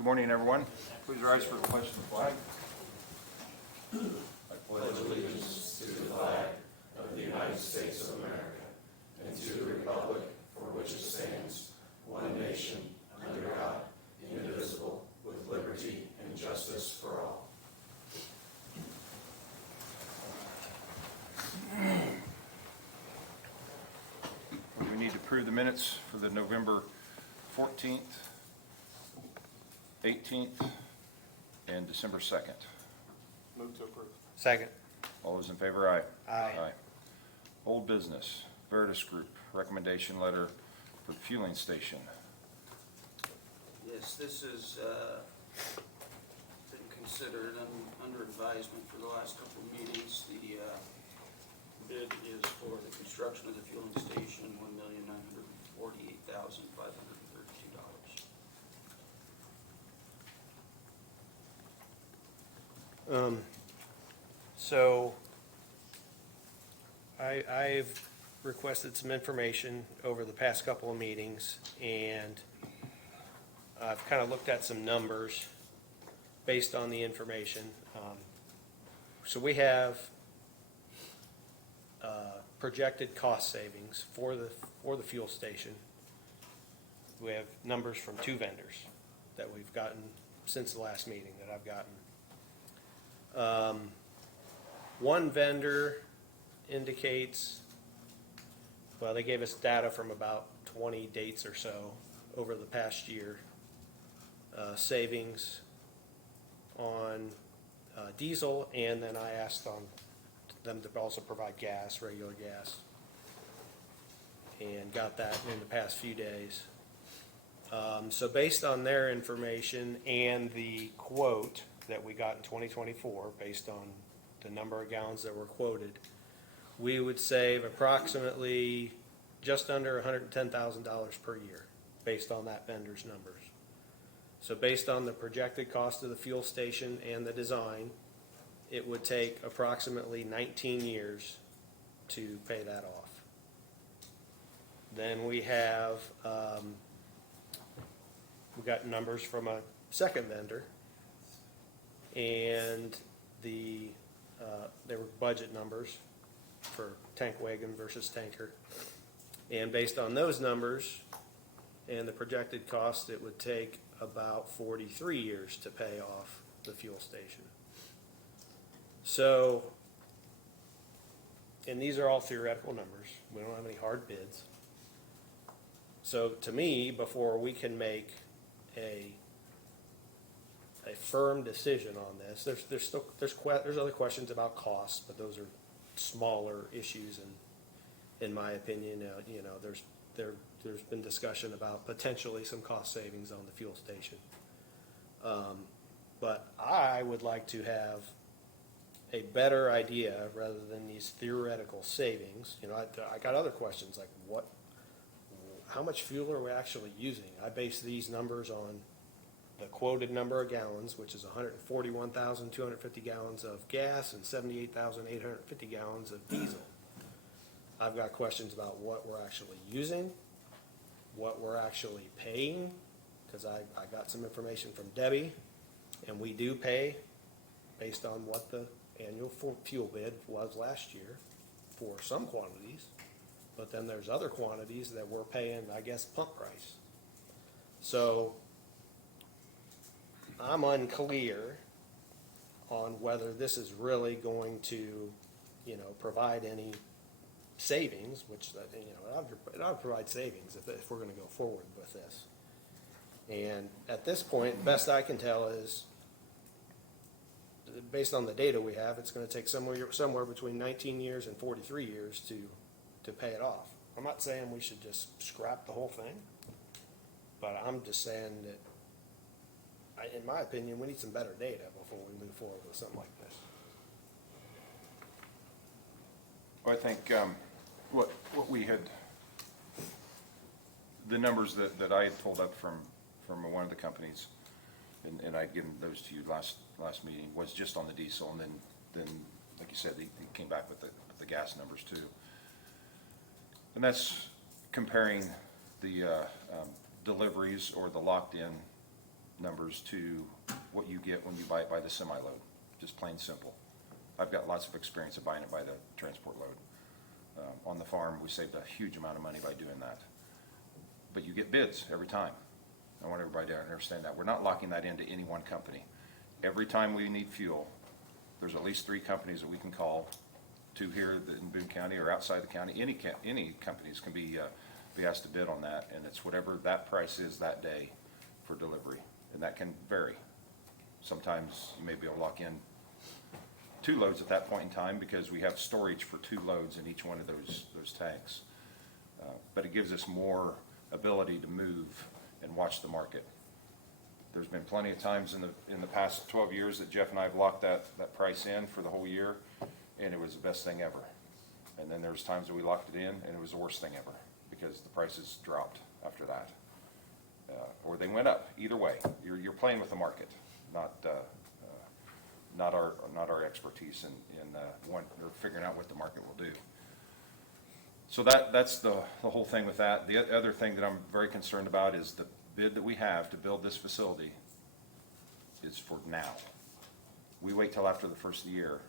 Good morning, everyone. Please rise for the pledge of the flag. I pledge allegiance to the flag of the United States of America and to the republic for which it stands, one nation, under God, indivisible, with liberty and justice for all. We need to approve the minutes for the November 14th, 18th, and December 2nd. Move to approve. Second. All those in favor, aye. Aye. Old business, Veritas Group, recommendation letter for the fueling station. Yes, this has been considered under advisement for the last couple of meetings. The bid is for the construction of the fueling station, $1,948,532. So I've requested some information over the past couple of meetings, and I've kind of looked at some numbers based on the information. So we have projected cost savings for the fuel station. We have numbers from two vendors that we've gotten since the last meeting that I've gotten. One vendor indicates, well, they gave us data from about 20 dates or so over the past year, savings on diesel, and then I asked on them to also provide gas, regular gas, and got that in the past few days. So based on their information and the quote that we got in 2024, based on the number of gallons that were quoted, we would save approximately just under $110,000 per year based on that vendor's numbers. So based on the projected cost of the fuel station and the design, it would take approximately 19 years to pay that off. Then we have, we got numbers from a second vendor, and they were budget numbers for tank wagon versus tanker. And based on those numbers and the projected cost, it would take about 43 years to pay off the fuel station. So, and these are all theoretical numbers. We don't have any hard bids. So to me, before we can make a firm decision on this, there's other questions about costs, but those are smaller issues, and in my opinion, there's been discussion about potentially some cost savings on the fuel station. But I would like to have a better idea rather than these theoretical savings. I got other questions like how much fuel are we actually using? I base these numbers on the quoted number of gallons, which is 141,250 gallons of gas and 78,850 gallons of diesel. I've got questions about what we're actually using, what we're actually paying, because I got some information from Debbie, and we do pay based on what the annual fuel bid was last year for some quantities, but then there's other quantities that we're paying, I guess, pump price. So I'm unclear on whether this is really going to, provide any savings, which, it ought to provide savings if we're going to go forward with this. And at this point, best I can tell is, based on the data we have, it's going to take somewhere between 19 years and 43 years to pay it off. I'm not saying we should just scrap the whole thing, but I'm just saying that, in my opinion, we need some better data before we move forward with something like this. Well, I think what we had, the numbers that I had pulled up from one of the companies, and I'd given those to you last meeting, was just on the diesel, and then like you said, they came back with the gas numbers too. And that's comparing the deliveries or the locked-in numbers to what you get when you buy it by the semi-load, just plain simple. I've got lots of experience of buying it by the transport load. On the farm, we saved a huge amount of money by doing that. But you get bids every time. I want everybody to understand that. We're not locking that into any one company. Every time we need fuel, there's at least 3 companies that we can call, 2 here in Boone County or outside the county. Any companies can be asked to bid on that, and it's whatever that price is that day for delivery, and that can vary. Sometimes you may be able to lock in 2 loads at that point in time because we have storage for 2 loads in each one of those tanks. But it gives us more ability to move and watch the market. There's been plenty of times in the past 12 years that Jeff and I have locked that price in for the whole year, and it was the best thing ever. And then there's times that we locked it in, and it was the worst thing ever because the prices dropped after that. Or they went up. Either way, you're playing with the market, not our expertise in or figuring out what the market will do. So that's the whole thing with that. The other thing that I'm very concerned about is the bid that we have to build this facility is for now. We wait till after the first of the year.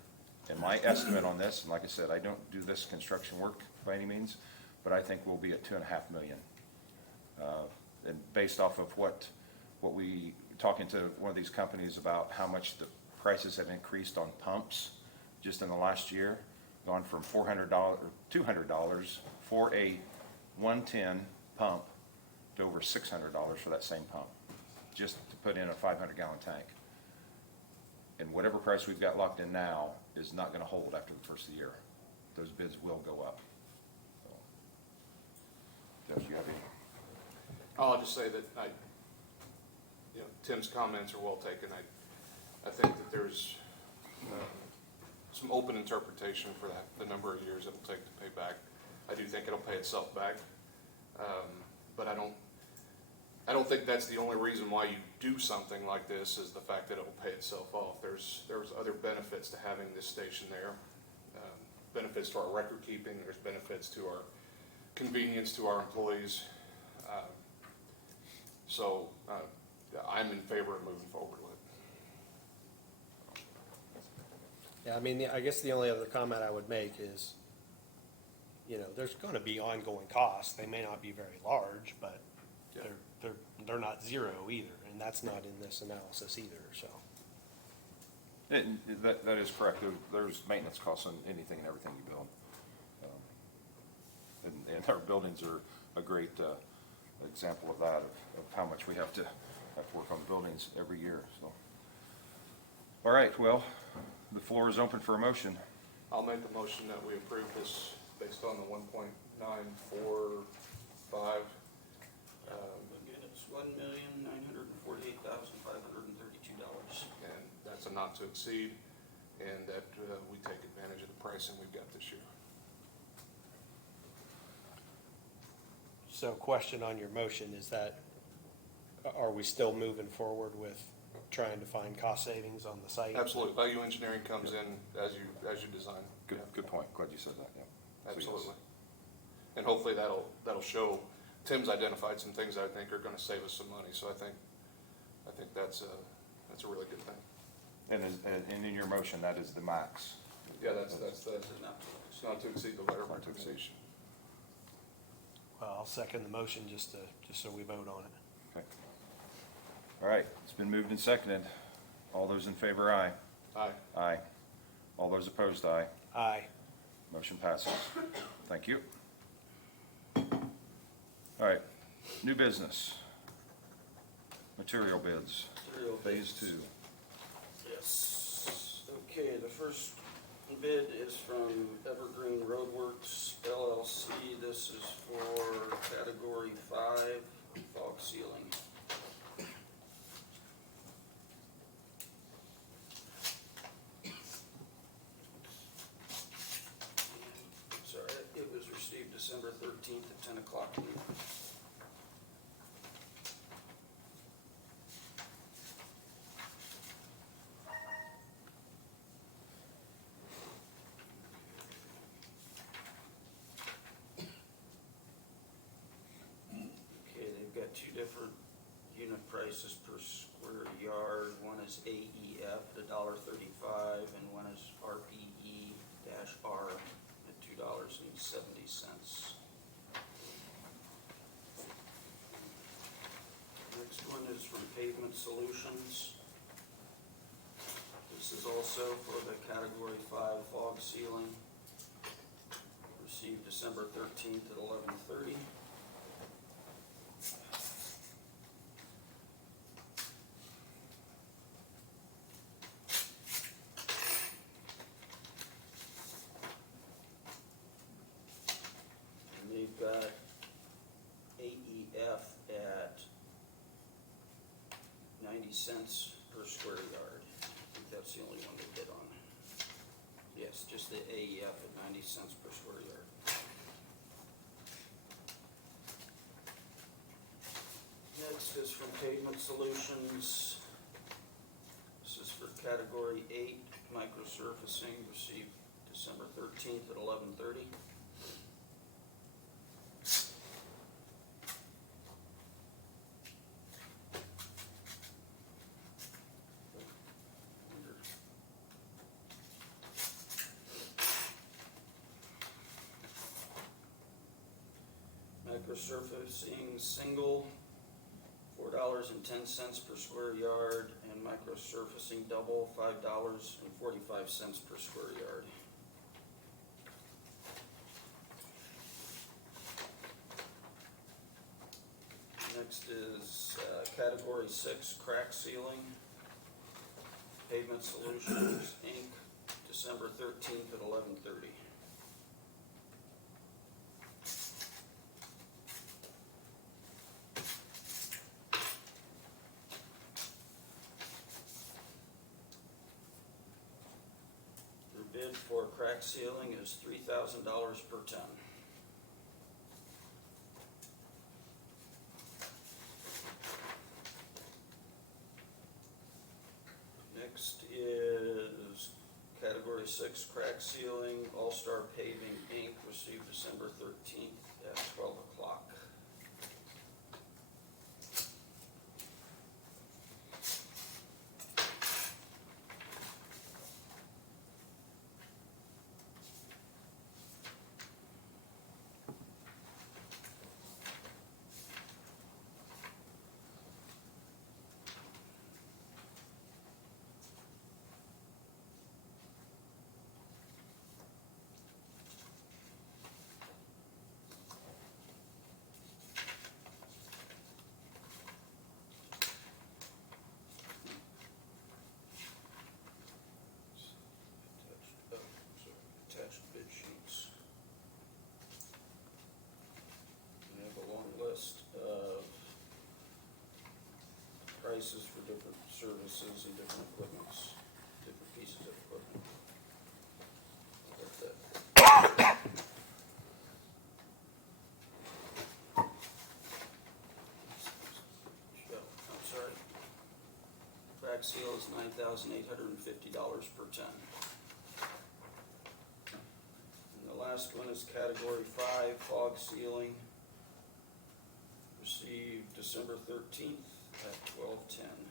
And my estimate on this, and like I said, I don't do this construction work by any means, but I think we'll be at $2.5 million. And based off of what we, talking to one of these companies about how much the prices have increased on pumps just in the last year, gone from $400, $200 for a 110 pump to over $600 for that same pump, just to put in a 500-gallon tank. And whatever price we've got locked in now is not going to hold after the first of the year. Those bids will go up. So, Jeff, you have any? I'll just say that Tim's comments are well taken. I think that there's some open interpretation for the number of years it'll take to pay back. I do think it'll pay itself back, but I don't think that's the only reason why you do something like this is the fact that it will pay itself off. There's other benefits to having this station there, benefits to our record keeping. There's benefits to our convenience to our employees. So I'm in favor of moving forward with it. Yeah, I mean, I guess the only other comment I would make is, there's going to be ongoing costs. They may not be very large, but Yeah. they're not zero either, and that's not in this analysis either. So That is correct. There's maintenance costs on anything and everything you build. And our buildings are a great example of that, of how much we have to work on buildings every year. So, all right, well, the floor is open for a motion. I'll make the motion that we approve this based on the 1.945. Again, it's $1,948,532. And that's a not to exceed, and that we take advantage of the pricing we've got this year. So question on your motion is that, are we still moving forward with trying to find cost savings on the site? Absolutely. Value engineering comes in as you design. Good point. Glad you said that, yeah. So, yes. Absolutely. And hopefully that'll show, Tim's identified some things that I think are gonna save us some money, so I think that's a really good thing. And in your motion, that is the max. Yeah, that's the, This is not to not to exceed the letter of Not to exceed. recommendation. Well, I'll second the motion just so we vote on it. Okay. All right, it's been moved and seconded. All those in favor, aye. Aye. Aye. All those opposed, aye. Aye. Motion passes. Thank you. All right, new business. Material bids, Material phase bids. 2. Yes. Okay, the first bid is from Evergreen Roadworks LLC. This is for category 5, fog sealing. Sorry, it was received December 13th at 10 o'clock noon. Okay, they've got two different prices per square yard. One is AEF at $1.35, and one is RBE-R at $2.70. Next one is from Pavement Solutions. This is also for the Category 5 fog sealing. Received December 13th at 11:30. And they've got AEF at 90 cents per square yard. I think that's the only one they bid on. Yes, just the AEF at 90 cents per square yard. Next is from Pavement Solutions. This is for Category 8 microsurfacing, received December 13th at 11:30. Microsurfacing single, $4.10 per square yard, and microsurfacing double, $5.45 per square yard. Next is Category 6 crack sealing. Pavement Solutions, Inc., December 13th at 11:30. Their bid for crack sealing is $3,000 per ton. Next is Category 6 crack sealing, All-Star Paving, Inc., received December 13th at 12 o'clock. Attached bid sheets. We have a long list of prices for different services and different equipments, different pieces of equipment. I'm sorry. Crack seal is $9,850 per ton. And the last one is Category 5 fog sealing. Received December 13th at 12:10.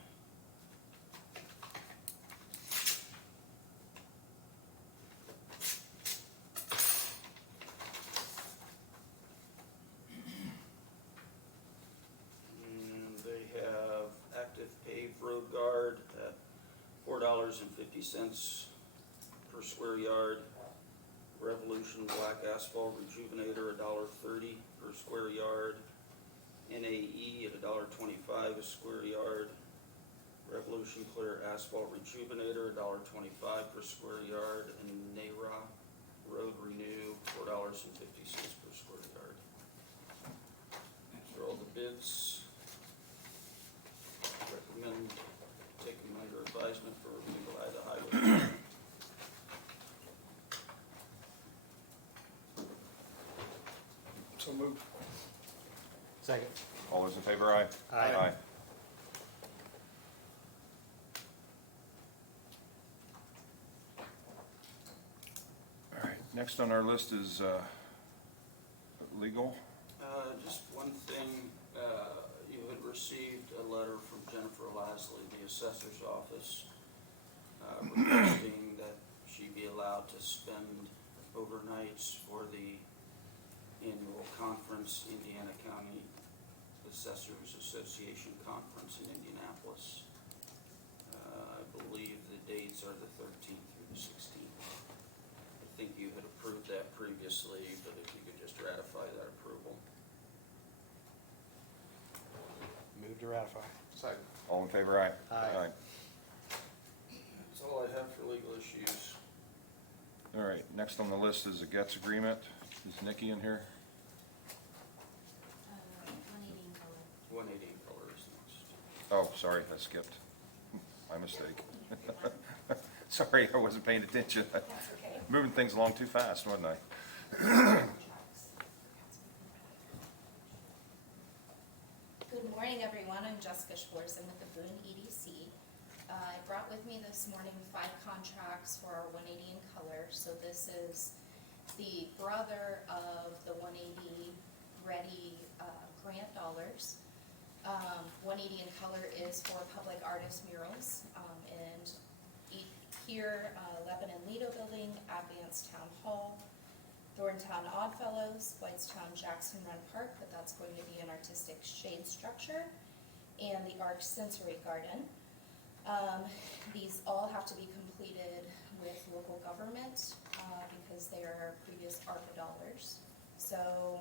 And they have active paved road guard at $4.50 per square yard. Revolution black asphalt rejuvenator, $1.30 per square yard. NAE at $1.25 a square yard. Revolution clear asphalt rejuvenator, $1.25 per square yard. And NARA road renew, $4.50 per square yard. These are all the bids. Recommend taking them under advisement for review by the highway department. So moved. Second. All those in favor, aye? Aye. All right, next on our list is legal. Just one thing, you had received a letter from Jennifer Lasley, the assessor's office, requesting that she be allowed to spend overnights for the annual conference, Indiana County Assessors Association Conference in Indianapolis. I believe the dates are the 13th through the 16th. I think you had approved that previously, but if you could just ratify that approval. Move to ratify. Second. All in favor, aye? Aye. That's all I have for legal issues. All right, next on the list is a GETS agreement. Is Nikki in here? 180 in color. 180 in color is next. Oh, sorry, I skipped. My mistake. Sorry, I wasn't paying attention. That's okay. Moving things along too fast, wasn't I? Good morning, everyone. I'm Jessica Schwarzen with the Boone EDC. I brought with me this morning 5 contracts for our 180 in color. So this is the brother of the 180 ready grant dollars. 180 in color is for public artist murals, and here, Lebanon Lido Building, Advanced Town Hall, Thorntown Oddfellows, Whitestown Jackson Run Park, but that's going to be an artistic shade structure, and the Arc Sensory Garden. These all have to be completed with local government because they are previous ARPA dollars. So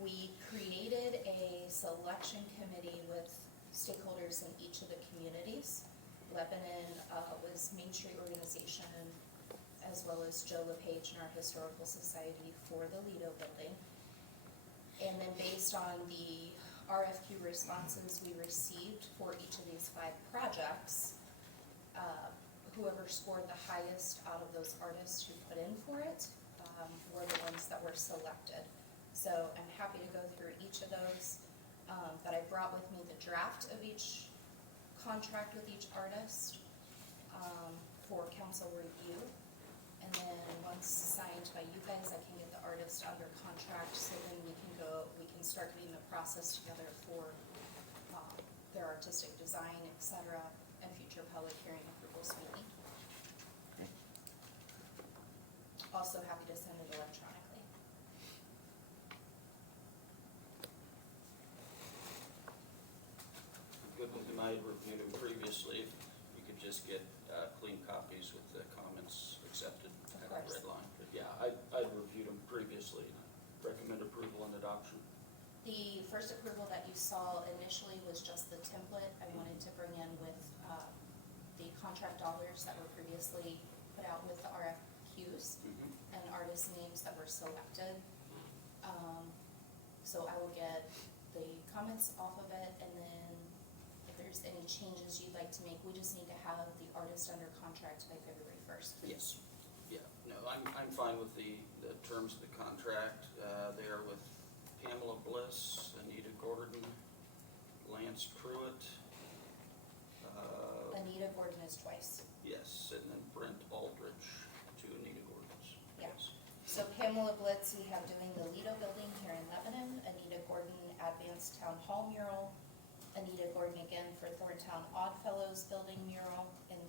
we created a selection committee with stakeholders in each of the communities. Lebanon was Main Street Organization, as well as Joe LePage and our Historical Society for the Lido Building. And then based on the RFQ responses we received for each of these 5 projects, whoever scored the highest out of those artists who put in for it were the ones that were selected. So I'm happy to go through each of those, but I brought with me the draft of each contract with each artist for council review. And then once signed by you guys, I can get the artist under contract, so then we can start getting the process together for their artistic design, etc., and future public hearing approvals meeting. Also happy to send it electronically. Good with them, I had reviewed them previously. If you could just get clean copies with the comments accepted at the Of course. red line. But yeah, I'd reviewed them previously and I recommend approval and adoption. The first approval that you saw initially was just the template I wanted to bring in with the contract dollars that were previously put out with the RFQs and artist names that were selected. So I will get the comments off of it, and then if there's any changes you'd like to make, we just need to have the artist under contract by February 1st. Yes. Yeah, no, I'm fine with the terms of the contract. They are with Pamela Bliss, Anita Gordon, Lance Pruitt, Anita Gordon is twice. yes, and then Brent Aldridge, 2 Anita Gordons. Yeah. Yes. So Pamela Blitz, we have doing the Lido Building here in Lebanon, Anita Gordon Advanced Town Hall mural, Anita Gordon again for Thorntown Oddfellows Building mural, and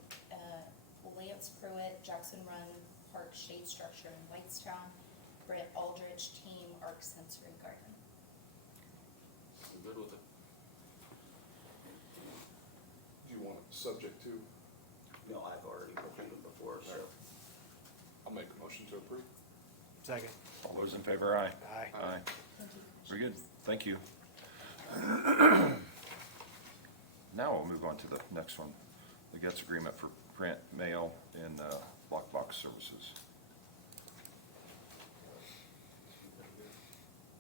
Lance Pruitt, Jackson Run Park Shade Structure in Whitestown, Brett Aldridge Team Arc Sensory Garden. I'm good with it. Do you want it subject to? No, I've already reviewed them before, so. I'll make a motion to approve. Second. All those in favor, aye? Aye. Aye. Thank you. Very good, thank you. Now we'll move on to the next one, the GETS agreement for print, mail, and lockbox services.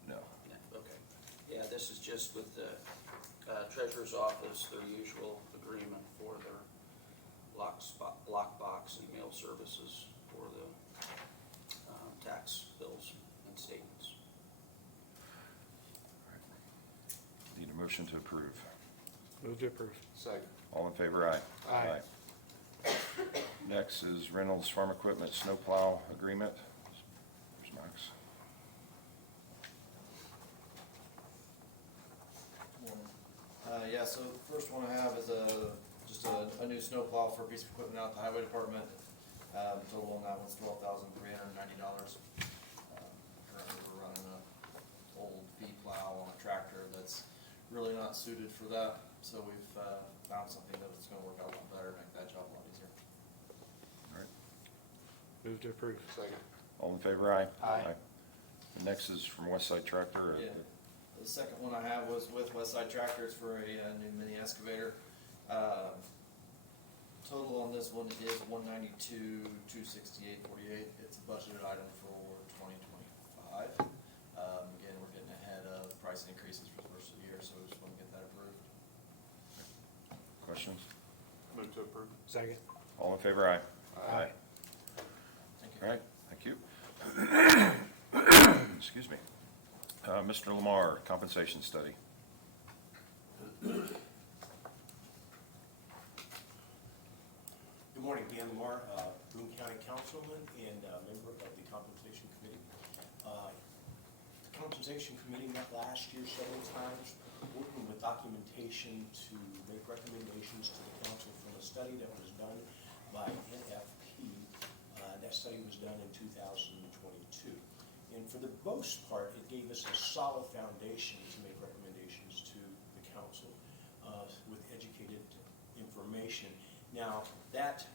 No. Yeah, okay. Yeah, this is just with the treasurer's office, their usual agreement for their lockbox and mail services for the tax bills and statements. Need a motion to approve. Move to approve. Second. All in favor, aye? Aye. Next is Reynolds Farm Equipment Snowplow Agreement. There's Max. Morning. so the first one I have is just a new snowplow for a piece of equipment out at the highway department. Total on that one's $12,390. Currently we're running a old V plow on a tractor that's really not suited for that, so we've found something that's gonna work out a lot better, make that job a lot easier. All right. Move to approve. Second. All in favor, aye? Aye. The next is from Westside Tractor. Yeah. The second one I have was with Westside Tractors for a new mini excavator. Total on this one is $192,268.48. It's a budgeted item for 2025. Again, we're getting ahead of price increases for the first of the year, so we just want to get that approved. Questions? Move to approve. Second. All in favor, aye? Aye. Thank you. All right, thank you. Excuse me. Mr. Lamar, compensation study. Good morning, Dan Lamar, Boone County Councilman and member of the Compensation Committee. The Compensation Committee met last year several times, working with documentation to make recommendations to the council from a study that was done by NFP. That study was done in 2022. And for the most part, it gave us a solid foundation to make recommendations to the council with educated information. Now, that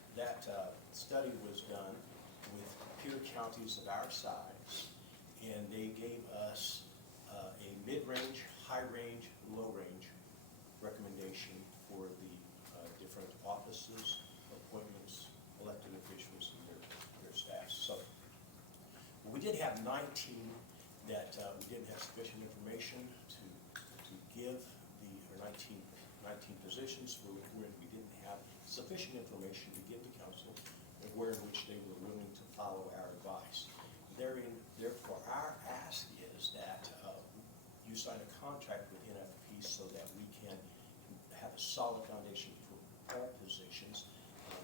study was done with peer counties of our size, and they gave us a mid-range, high-range, low-range recommendation for the different offices, appointments, elected officials, and their staffs. So we did have 19 that we didn't have sufficient information to give or 19 positions where we didn't have sufficient information to give the council, and where in which they were willing to follow our advice. Therefore, our ask is that you sign a contract with NFP so that we can have a solid foundation for all positions.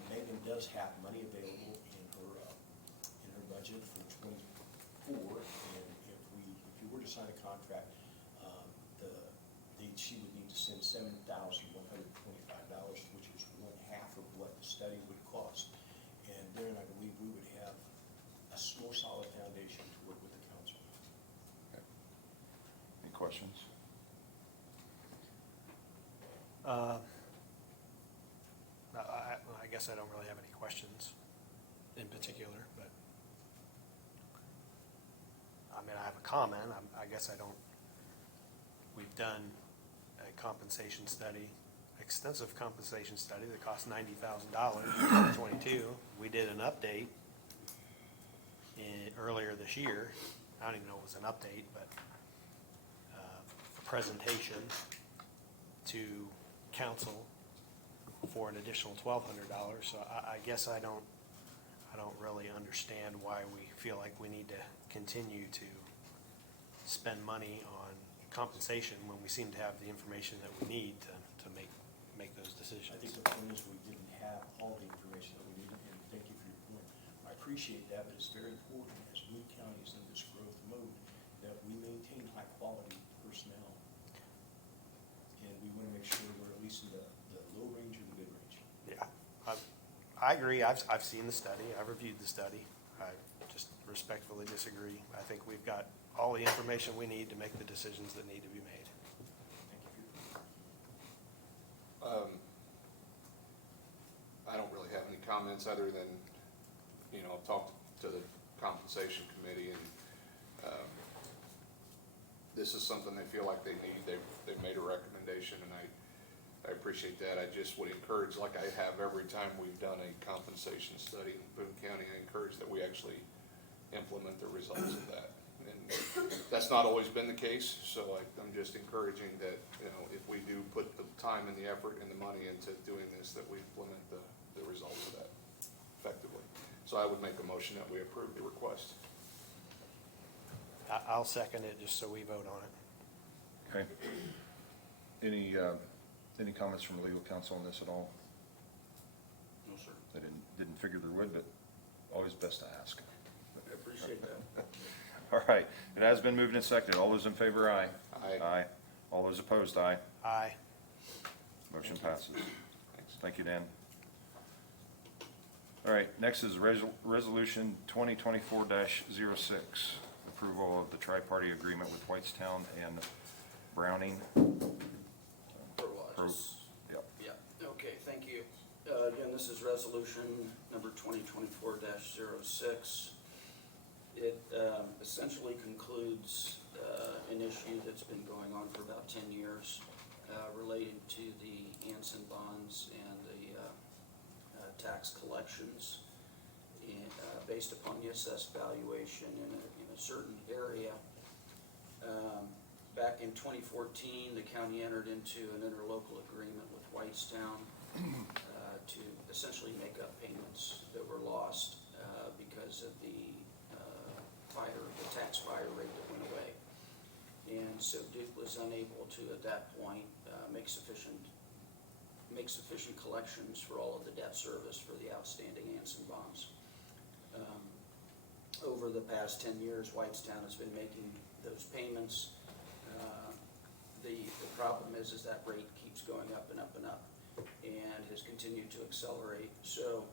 Megan does have money available in her budget for 24, and if you were to sign a contract, she would need to send $7,125, which is one half of what the study would cost. And then I believe we would have a more solid foundation to work with the council. Any questions? I guess I don't really have any questions in particular, but, I mean, I have a comment. I guess I don't, we've done a compensation study, extensive compensation study that cost $90,000 in 22. We did an update earlier this year. I don't even know if it was an update, but a presentation to council for an additional $1,200. So I guess I don't really understand why we feel like we need to continue to spend money on compensation when we seem to have the information that we need to make those decisions. I think the point is we didn't have all the information that we needed, and thank you for your point. I appreciate that, but it's very important as Boone County is in this growth mode that we maintain high-quality personnel. And we want to make sure we're at least in the low range or the mid range. Yeah, I agree. I've seen the study. I've reviewed the study. I just respectfully disagree. I think we've got all the information we need to make the decisions that need to be made. I don't really have any comments other than, I've talked to the compensation committee, and this is something they feel like they need. They've made a recommendation, and I appreciate that. I just would encourage, like I have every time we've done a compensation study in Boone County, I encourage that we actually implement the results of that. And that's not always been the case, so I'm just encouraging that, if we do put the time and the effort and the money into doing this, that we implement the results of that effectively. So I would make a motion that we approve the request. I'll second it just so we vote on it. Okay. Any comments from the legal counsel on this at all? No, sir. They didn't figure there would, but always best to ask. I appreciate that. All right, it has been moved and seconded. All those in favor, aye. Aye. Aye. All those opposed, aye. Aye. Motion passes. Thank you, Dan. All right, next is Resolution 2024-06, approval of the tri-party agreement with Whitestown and Browning. Prologis. Yep. Yeah, okay, thank you. Again, this is resolution number 2024-06. It essentially concludes an issue that's been going on for about 10 years related to the Anson bonds and the tax collections based upon the assessed valuation in a certain area. Back in 2014, the county entered into an interlocal agreement with Whitestown to essentially make up payments that were lost because of the tax fire rate that went away. And so Duke was unable to, at that point, make sufficient collections for all of the debt service for the outstanding Anson bonds. Over the past 10 years, Whitestown has been making those payments. The problem is that rate keeps going up and up and up and has continued to accelerate. So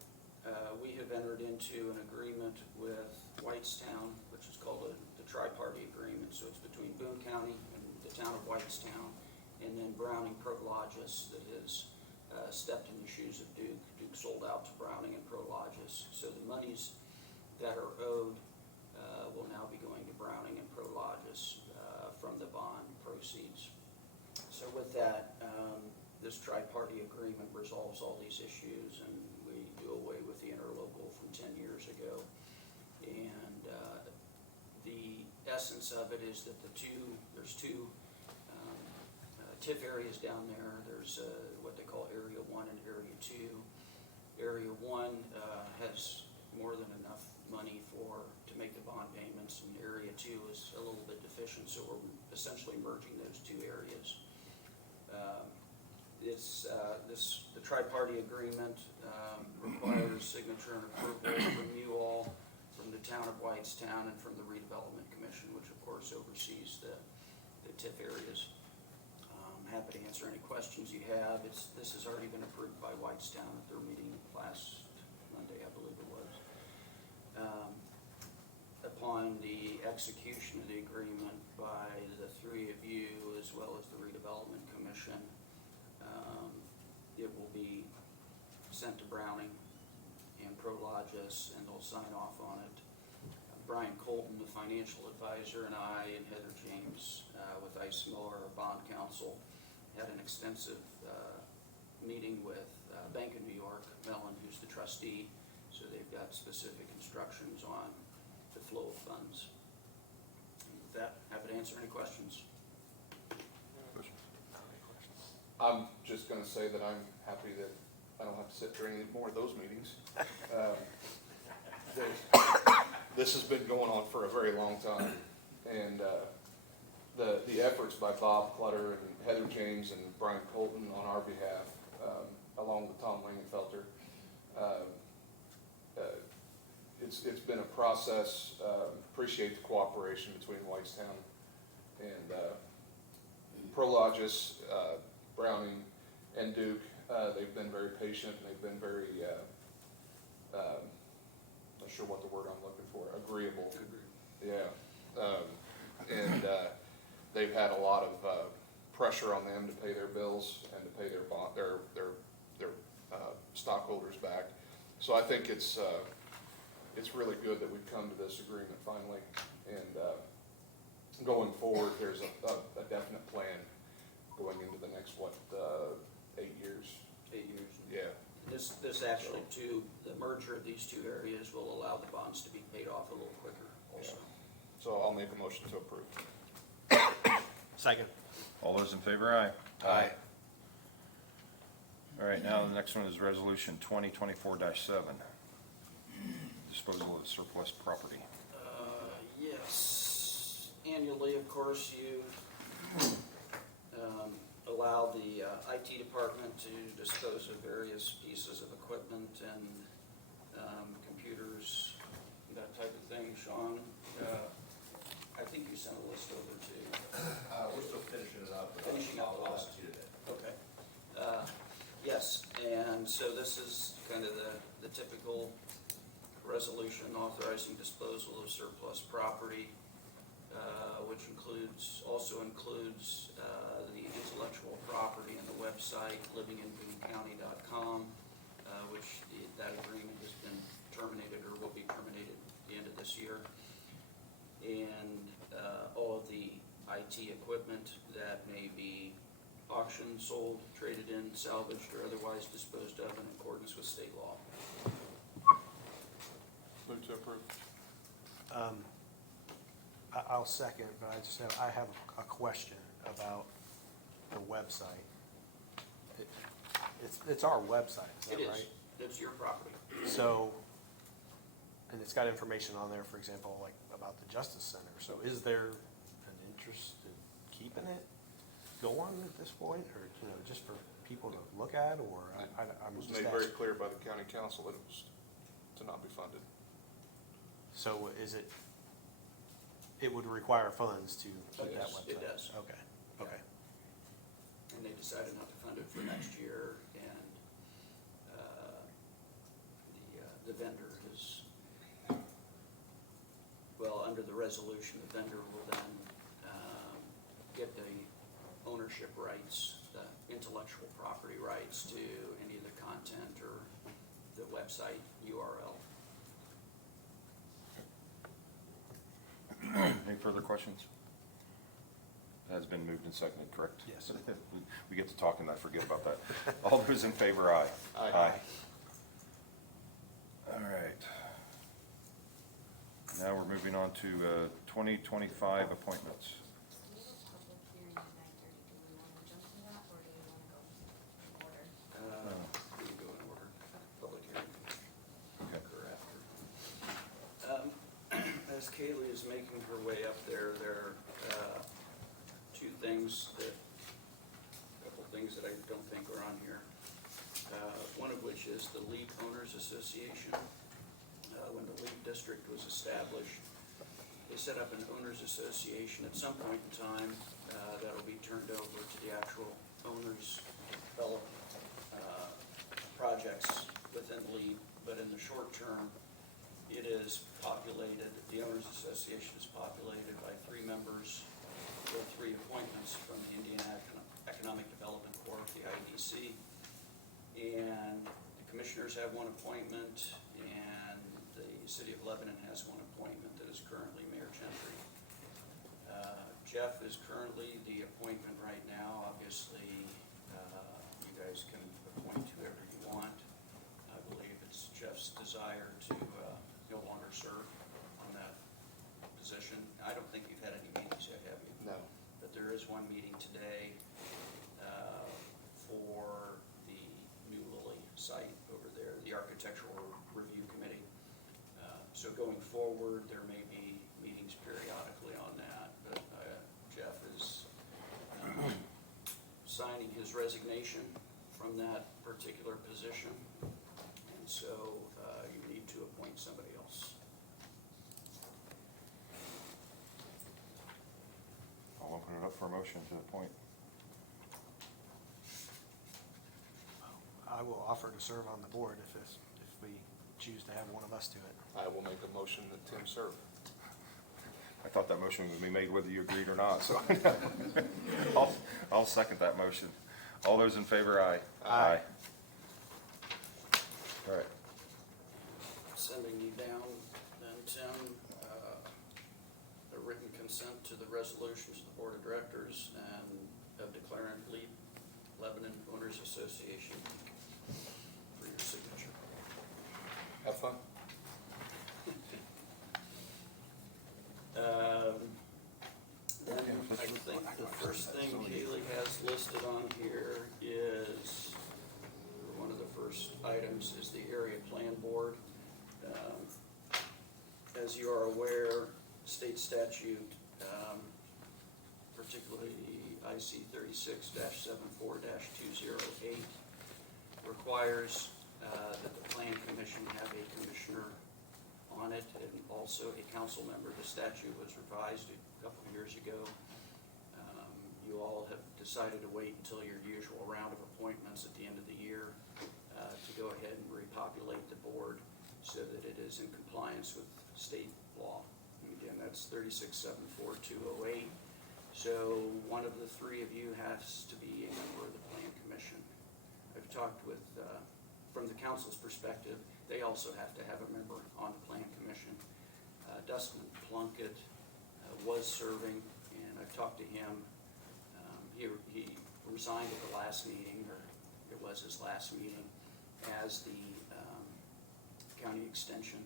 we have entered into an agreement with Whitestown, which is called the tri-party agreement. So it's between Boone County and the town of Whitestown, and then Browning Prologis that has stepped in the shoes of Duke. Duke sold out to Browning and Prologis. So the monies that are owed will now be going to Browning and Prologis from the bond proceeds. So with that, this tri-party agreement resolves all these issues, and we do away with the interlocal from 10 years ago. And the essence of it is that there's two TIF areas down there. There's what they call Area 1 and Area 2. Area 1 has more than enough money to make the bond payments, and Area 2 is a little bit deficient, so we're essentially merging those two areas. The tri-party agreement requires signature and approval from you all, from the town of Whitestown, and from the Redevelopment Commission, which of course oversees the TIF areas. Happy to answer any questions you have. This has already been approved by Whitestown at their meeting last Monday, I believe it was. Upon the execution of the agreement by the three of you, as well as the Redevelopment Commission, it will be sent to Browning and Prologis, and they'll sign off on it. Brian Colton, the financial advisor, and I, and Heather James with Ice Miller, our bond counsel, had an extensive meeting with Bank of New York, Mellon, who's the trustee, so they've got specific instructions on the flow of funds. And with that, happy to answer any questions. I'm just gonna say that I'm happy that I don't have to sit through any more of those meetings. This has been going on for a very long time, and the efforts by Bob Clutter and Heather James and Brian Colton on our behalf, along with Tom Langenfelter, it's been a process. Appreciate the cooperation between Whitestown and Prologis, Browning, and Duke. They've been very patient, and they've been very, not sure what the word I'm looking for, agreeable. Yeah. And they've had a lot of pressure on them to pay their bills and to pay their stockholders back. So I think it's really good that we've come to this agreement finally. And going forward, there's a definite plan going into the next, 8 years? 8 years. Yeah. This actually too, the merger of these two areas will allow the bonds to be paid off a little quicker also. So I'll make a motion to approve. Second. All those in favor, aye. Aye. All right, now the next one is Resolution 2024-7, disposal of surplus property. Yes, annually, of course, you allow the IT department to dispose of various pieces of equipment and computers, that type of thing. Sean, I think you sent a list over to. We're still finishing it up. Finishing up the list. Today. Okay. Yes, and so this is kind of the typical resolution authorizing disposal of surplus property, which also includes the intellectual property and the website livinginboonecounty.com, which that agreement has been terminated or will be terminated at the end of this year. And all of the IT equipment that may be auctioned, sold, traded in, salvaged, or otherwise disposed of in accordance with state law. Move to approve. I'll second, but I have a question about the website. It's our website, is that It right? is, it's your property. So, and it's got information on there, for example, like about the Justice Center. So is there an interest in keeping it going at this point, or, just for people to look at, or I'm It was just made very asking. clear by the county council that it was to not be funded. So it would require funds to keep that Yes, website? it does. Okay. And they decided not to fund it for next year, and the vendor is, well, under the resolution, the vendor will then get the ownership rights, the intellectual property rights to any of the content or the website URL. Any further questions? Has been moved and seconded, correct? Yes. We get to talk and I forget about that. All those in favor, aye. Aye. All right. Now we're moving on to 2025 appointments. We have a public hearing at 9:30. Do we want to jump to that, or do we want to go in order? We can go in order, public hearing, Okay. or after. As Kaylee is making her way up there, there are two things a couple things that I don't think are on here. One of which is the LEAP Owners Association. When the LEAP district was established, they set up an owners association at some point in time that'll be turned over to the actual owners develop projects within LEAP, but in the short term, it is populated, the owners association is populated by 3 members with 3 appointments from the Indiana Economic Development Corp, the IDC. And the commissioners have 1 appointment, and the city of Lebanon has 1 appointment that is currently Mayor Gentry. Jeff is currently the appointment right now. Obviously, you guys can appoint whoever you want. I believe it's Jeff's desire to no longer serve on that position. I don't think you've had any meetings yet, have you? No. But there is 1 meeting today for the New Lily site over there, the Architectural Review Committee. So going forward, there may be meetings periodically on that, but Jeff is signing his resignation from that particular position, and so you need to appoint somebody else. I'll open it up for a motion to appoint. I will offer to serve on the board if we choose to have one of us do it. I will make a motion that Tim serve. I thought that motion would be made whether you agreed or not, so I'll second that motion. All those in favor, aye. Aye. All right. Sending you down, then Tim, a written consent to the resolutions of the Board of Directors and of declaring LEAP Lebanon Owners Association for your signature. Have fun. Then I think the first thing Kaylee has listed on here is, or one of the first items is the area plan board. As you are aware, state statute, particularly IC 36-74-208, requires that the plan commission have a commissioner on it and also a council member. The statute was revised a couple of years ago. you all have decided to wait until your usual round of appointments at the end of the year to go ahead and repopulate the board so that it is in compliance with state law. And again, that's 3674-208. So one of the three of you has to be a member of the Plan Commission. I've talked with, from the council's perspective, they also have to have a member on the Plan Commission. Dustin Plunkett was serving, and I've talked to him. He resigned at the last meeting, or it was his last meeting, as the county extension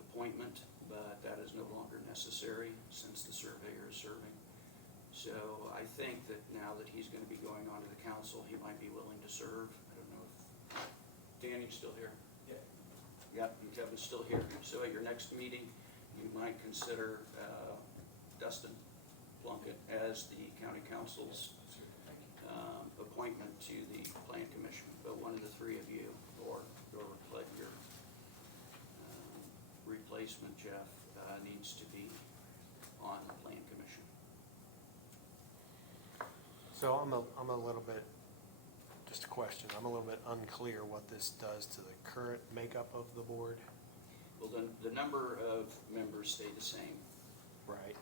appointment, but that is no longer necessary since the surveyor is serving. So I think that now that he's going to be going on to the council, he might be willing to serve. I don't know if, Danny's still here? Yeah, and Kevin's still here. So at your next meeting, you might consider Dustin Plunkett as the county council's appointment to the Plan Commission. But one of the three of you, or your replacement, Jeff, needs to be on the Plan Commission. So I'm a little bit, just a question, I'm a little bit unclear what this does to the current makeup of the board. Well, the number of members stay the same. Right.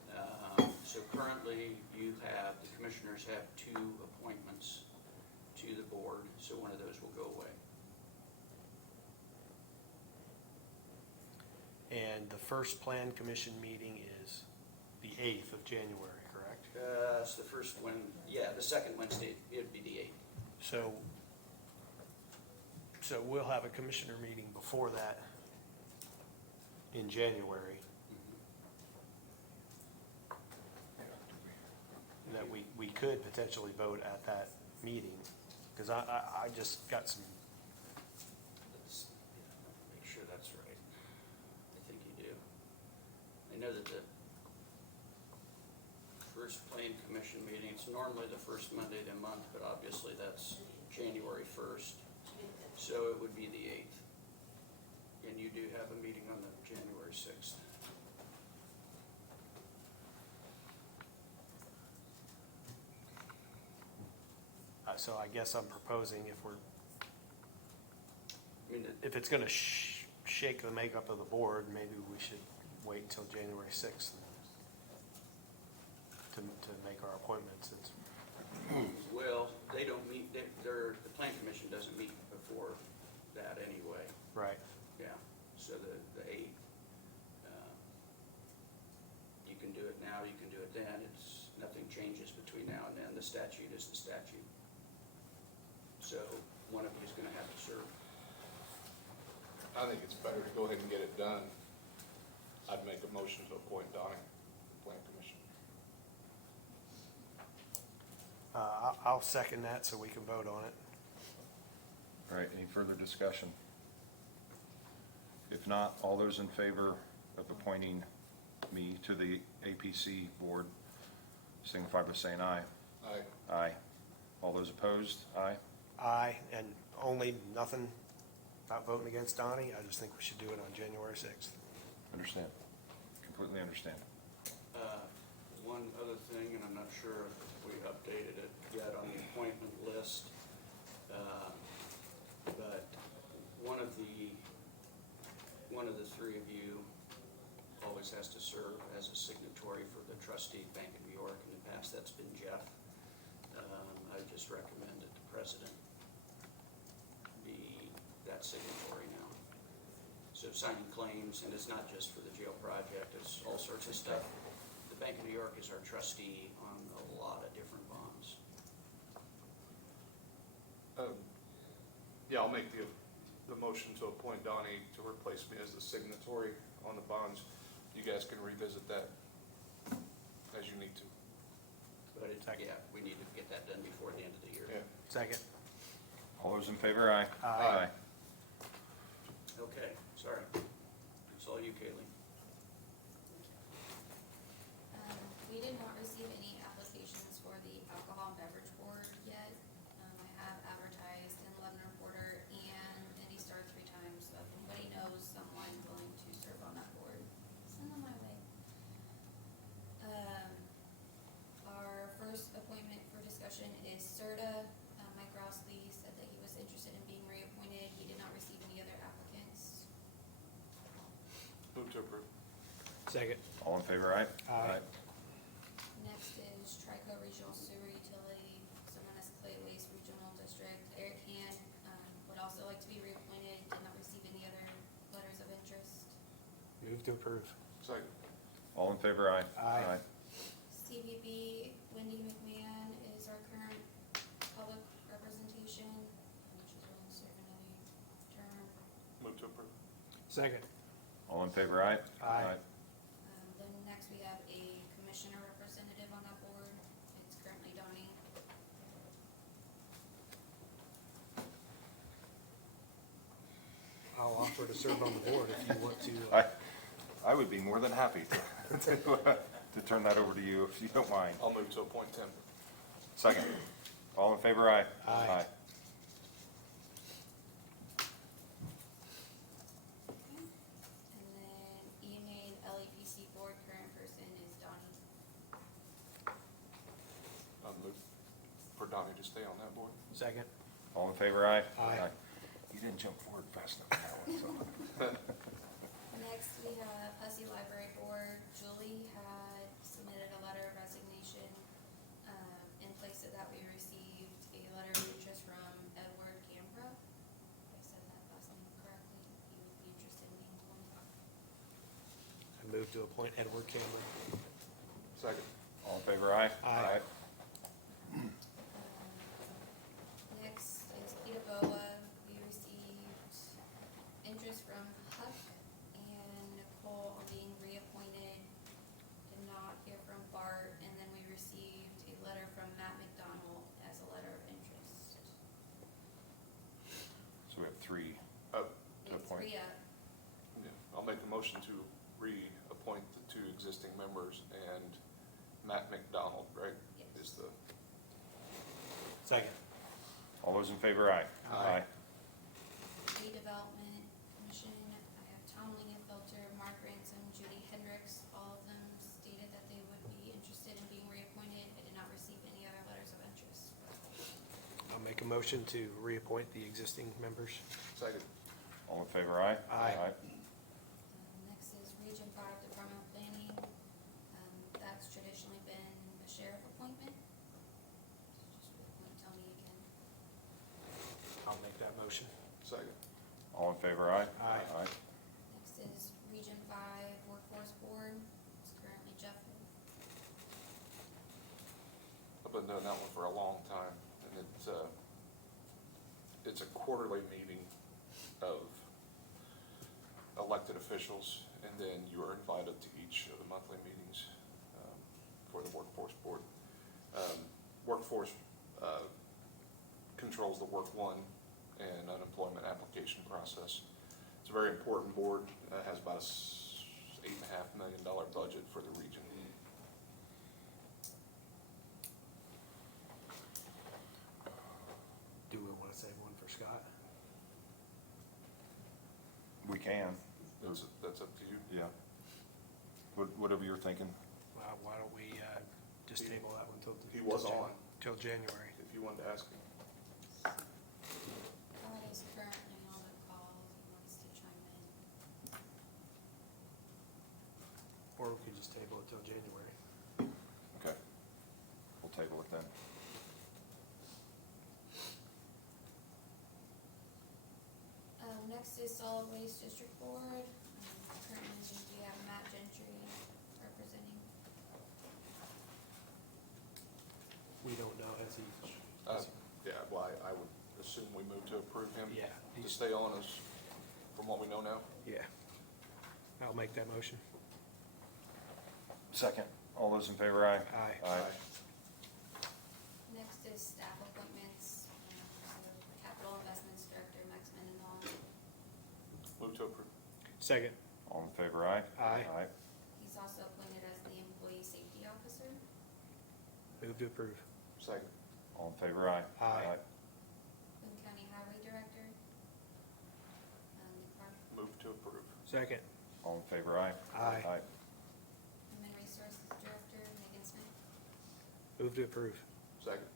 So currently, the commissioners have 2 appointments to the board, so one of those will go away. And the first Plan Commission meeting is the 8th of January, correct? It's the first one, the second Wednesday, it'd be the 8th. So we'll have a commissioner meeting before that in January. That we could potentially vote at that meeting, because I just got some, Make sure that's right. I think you do. I know that the first Plan Commission meeting, it's normally the first Monday of the month, but obviously that's January 1st. So it would be the 8th. And you do have a meeting on the January 6th. so I guess I'm proposing I mean, if it's gonna shake the makeup of the board, maybe we should wait until January 6th to make our appointments. well, they don't meet, the Plan Commission doesn't meet before that anyway. Right. Yeah, so the 8th, you can do it now, you can do it then, nothing changes between now and then, the statute is the statute. So one of you is gonna have to serve. I think it's better to go ahead and get it done. I'd make a motion to appoint Donnie to the Plan Commission. I'll second that so we can vote on it. All right, any further discussion? If not, all those in favor of appointing me to the APC board signify by saying aye. Aye. Aye. All those opposed, aye. Aye, and only nothing, not voting against Donnie. I just think we should do it on January 6th. Understand. Completely understand. One other thing, and I'm not sure if we updated it yet on the appointment list, but one of the three of you always has to serve as a signatory for the trustee Bank of New York. In the past, that's been Jeff. I just recommend that the president be that signatory now. So signing claims, and it's not just for the jail project, it's all sorts of stuff. The Bank of New York is our trustee on a lot of different bonds. Yeah, I'll make the motion to appoint Donnie to replace me as the signatory on the bonds. You guys can revisit that as you need to. But we need to get that done before the end of the year. Yeah. Second. All those in favor, aye. Aye. Okay, sorry. It's all you, Kaylee. We did not receive any applications for the alcohol and beverage board yet. I have advertised in the Lebanon Reporter and Indy Star 3 times, so if anybody knows someone willing to serve on that board, send them my way. Our first appointment approve. Second. All in favor, aye? Aye. Next is Trico Regional Sewer Utility, also known as Clay Waste Regional District. Eric Han, would also like to be reappointed, did not receive any other letters of interest. Move to approve. Second. All in favor, aye? Aye. CVB, Wendy McMahon is our current public representation, and she's willing to serve another term. Move to approve. Second. All in favor, aye? Aye. Then next we have a commissioner representative on that board. It's currently Donnie. I'll offer to serve on the board if you want to. I would be more than happy to turn that over to you if you don't mind. I'll move to appoint Tim. Second. All in favor, aye? Aye. And then EMA and LEPC board, current person is Donnie. I'll move for Donnie to stay on that board. Second. All in favor, aye? Aye. You didn't jump forward fast enough on that one, so. Next, we have Hussey Library Board. Julie had submitted a letter of resignation. In place of that, we received a letter of interest from Edward Gambra. If I said that last name correctly, he would be interested in being appointed. I move to appoint Edward Cameron. Second. All in favor, aye? Aye. Next is Peter Boa. We received interest from Huck and Nicole on being reappointed. Did not hear from Bart, and then we received a letter from Matt McDonald as a letter of interest. So we have three. Oh, We have appoint. three up. yeah. I'll make a motion to reappoint the two existing members and Matt McDonald, right? Yes. Is the, Second. All those in favor, aye? Aye. Redevelopment Commission, I have Tom Lingenfelter, Mark Ransom, Judy Hendricks. All of them stated that they would be interested in being reappointed. I did not receive any other letters of interest. I'll make a motion to reappoint the existing members. second. All in favor, aye? Aye. Next is Region 5 Department of Planning. That's traditionally been the sheriff appointment. Just reappoint Tony again. I'll make that motion. Second. All in favor, aye? Aye. Next is Region 5 Workforce Board. It's currently Jeff. I've been doing that one for a long time, and it's a quarterly meeting of elected officials, and then you are invited to each of the monthly meetings for the workforce board. Workforce controls the work one and unemployment application process. It's a very important board. It has about $8.5 million budget for the region. Do we want to save one for Scott? We can. That's up to you. Yeah. Whatever you're thinking. Why don't we just table that one till? He was on, Till January. if you wanted to ask him. Todd is currently on the call. He wants to chime in. Or we could just table it till January. Okay. We'll table it then. Next is Solid Waste District Board. Currently, we have Matt Gentry representing. We don't know, has he? Yeah, well, I would assume we move to approve him. Yeah, To he's- stay on as, from what we know now. Yeah. I'll make that motion. Second. All those in favor, aye? Aye. Aye. Next is staff appointments. So Capital Investments Director Max Mendenhall. Move to approve. Second. All in favor, aye? Aye. Aye. He's also appointed as the Employee Safety Officer. Move to approve. Second. All in favor, aye? Aye. Boone County Highway Director. Move to approve. Second. All in favor, aye? Aye. Human Resources Director Megan Smith. Move to approve. Second.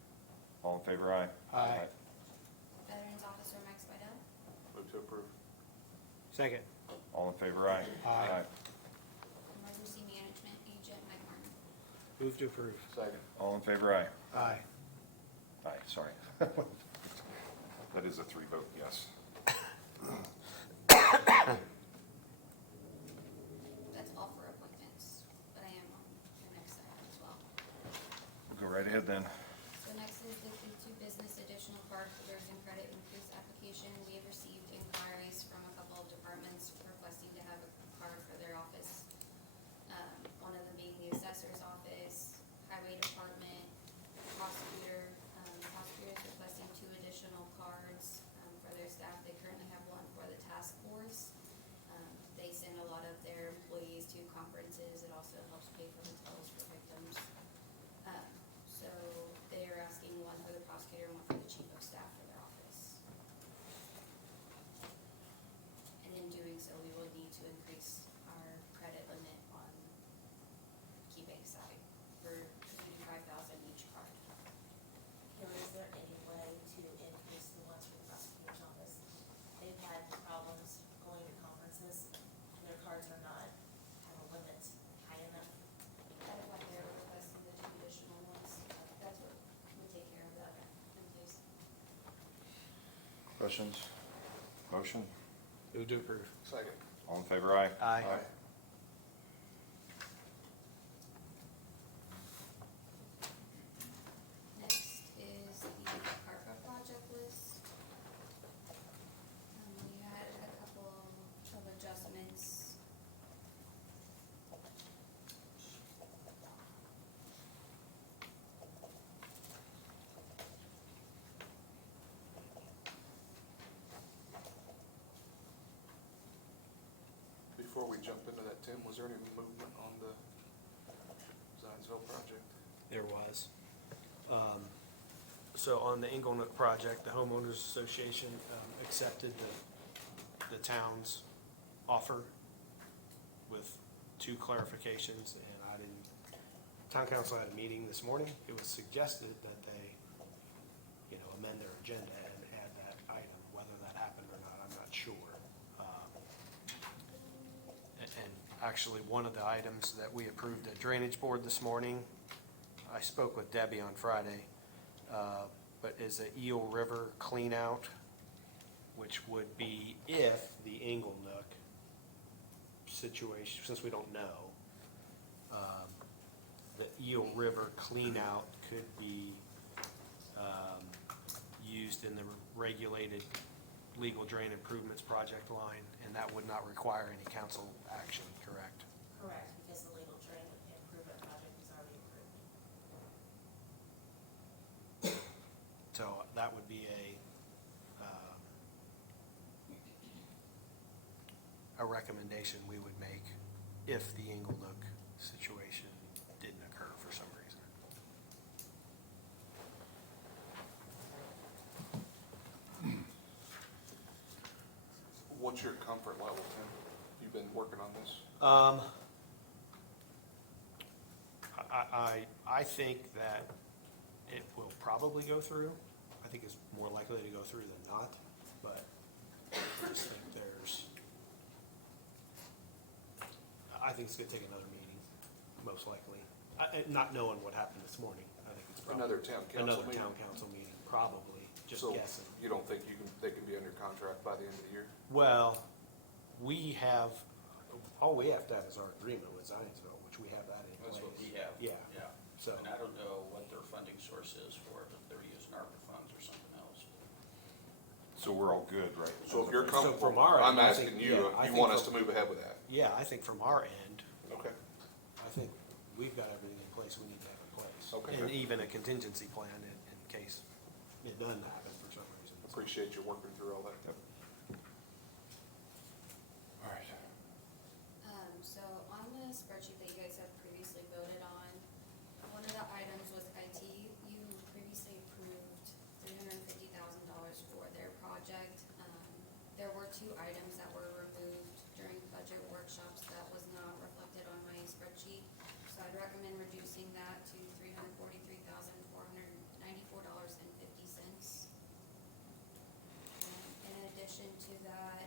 All in favor, aye? Aye. Veterans Officer Mike Spidell. Move to approve. Second. All in favor, aye? Aye. Move to approve. Second. All in favor, aye. Aye. Aye, sorry. That is a 3-vote yes. That's all for appointments, but I am on the next item as well. Go right ahead then. So next is the Q2 business additional card holders and credit increase application. We have received inquiries from a couple of departments requesting to have a card for their office. One of them being the assessor's office, highway department, prosecutor. Prosecutor is requesting 2 additional cards for their staff. They currently have one for the task force. They send a lot of their employees to conferences. It also helps pay for hotels for victims. So they are asking one for the prosecutor and one for the chief of staff for their office. And in doing so, we will need to increase our credit limit on key bank side for $25,000 each card. Kelly, is there any way to increase the ones for the prosecutor's office? They've had problems going to conferences, their cards are not, have a limit high enough. That is why they're requesting the 2 additional ones. That's what would take care of that in place. Questions? Motion? Move to approve. Second. All in favor, aye. Aye. Next is the ARPA project list. We had a couple of adjustments. Before we jump into that, Tim, was there any movement on the Zionsville project? There was. So on the Inglenook project, the homeowners association accepted the town's offer with 2 clarifications, and I didn't, town council had a meeting this morning. It was suggested that they, amend their agenda and add that item. Whether that happened or not, I'm not sure. And actually, one of the items that we approved at Drainage Board this morning, I spoke with Debbie on Friday, but is a Eel River clean out, which would be if the Inglenook situation, since we don't know, the Eel River clean out could be used in the regulated legal drain improvements project line, and that would not require any council action, correct? Correct, because the legal drain improvement project is already approved. So that would be a recommendation we would make if the Inglenook situation didn't occur for some reason. What's your comfort level, Tim? You've been working on this? I think that it will probably go through. I think it's more likely to go through than not, but I just think I think it's gonna take another meeting, most likely. Not knowing what happened this morning, I think it's probably. Another town council Another meeting? town council meeting, probably, just So guessing. you don't think they can be under contract by the end of the year? Well, all we have to have is our agreement with Zionsville, which we have that in place. That's what we have. Yeah. Yeah. So, And I don't know what their funding source is for it, if they're using ARPA funds or something else. So we're all good, right? So if you're So comfortable, from our I'm end, I asking think- you, yeah, I you think want us to from- move ahead with that? yeah, I think from our end, Okay. I think we've got everything in place we need to have in place. Okay. And even a contingency plan in case it doesn't happen for some reason. Appreciate you working through all that. Yep. All right. So on the spreadsheet that you guys have previously voted on, one of the items was IT. You previously approved $350,000 for their project. There were 2 items that were removed during budget workshops that was not reflected on my spreadsheet. So I'd recommend reducing that to $343,494.50. In addition to that,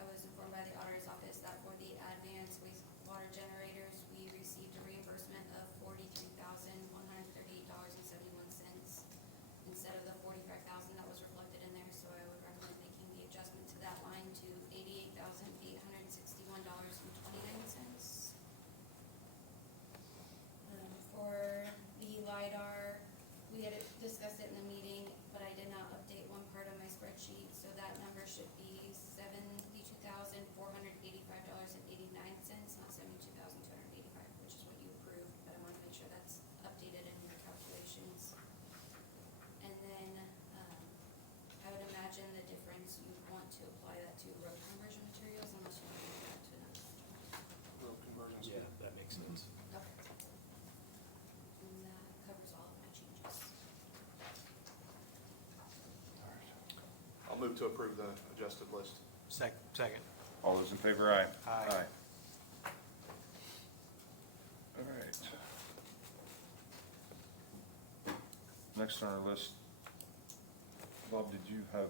I was informed by the auditor's office that for the advanced wastewater generators, we received a reimbursement of $43,000 to approve the adjusted list. Second. All those in favor, aye? Aye. All right. Next on our list, Bob, did you have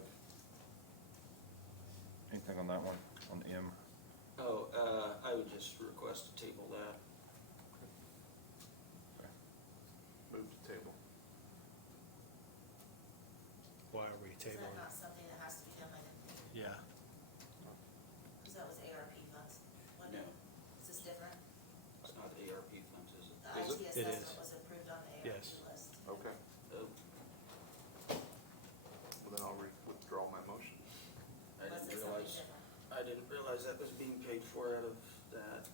anything on that one, on M? Oh, I would just request to table that. Move to table. Why are we Is that tabling? not something that has to be done by the, Yeah. because that was ARP funds, wasn't No, it? Is this different? it's not ARP funds, is it? The Is IT it? It assessment is. was approved on the ARP Yes. list. Okay, Oh, well then I'll withdraw my motion. I Unless didn't it's something realize, different. I didn't realize that was being paid for out of that.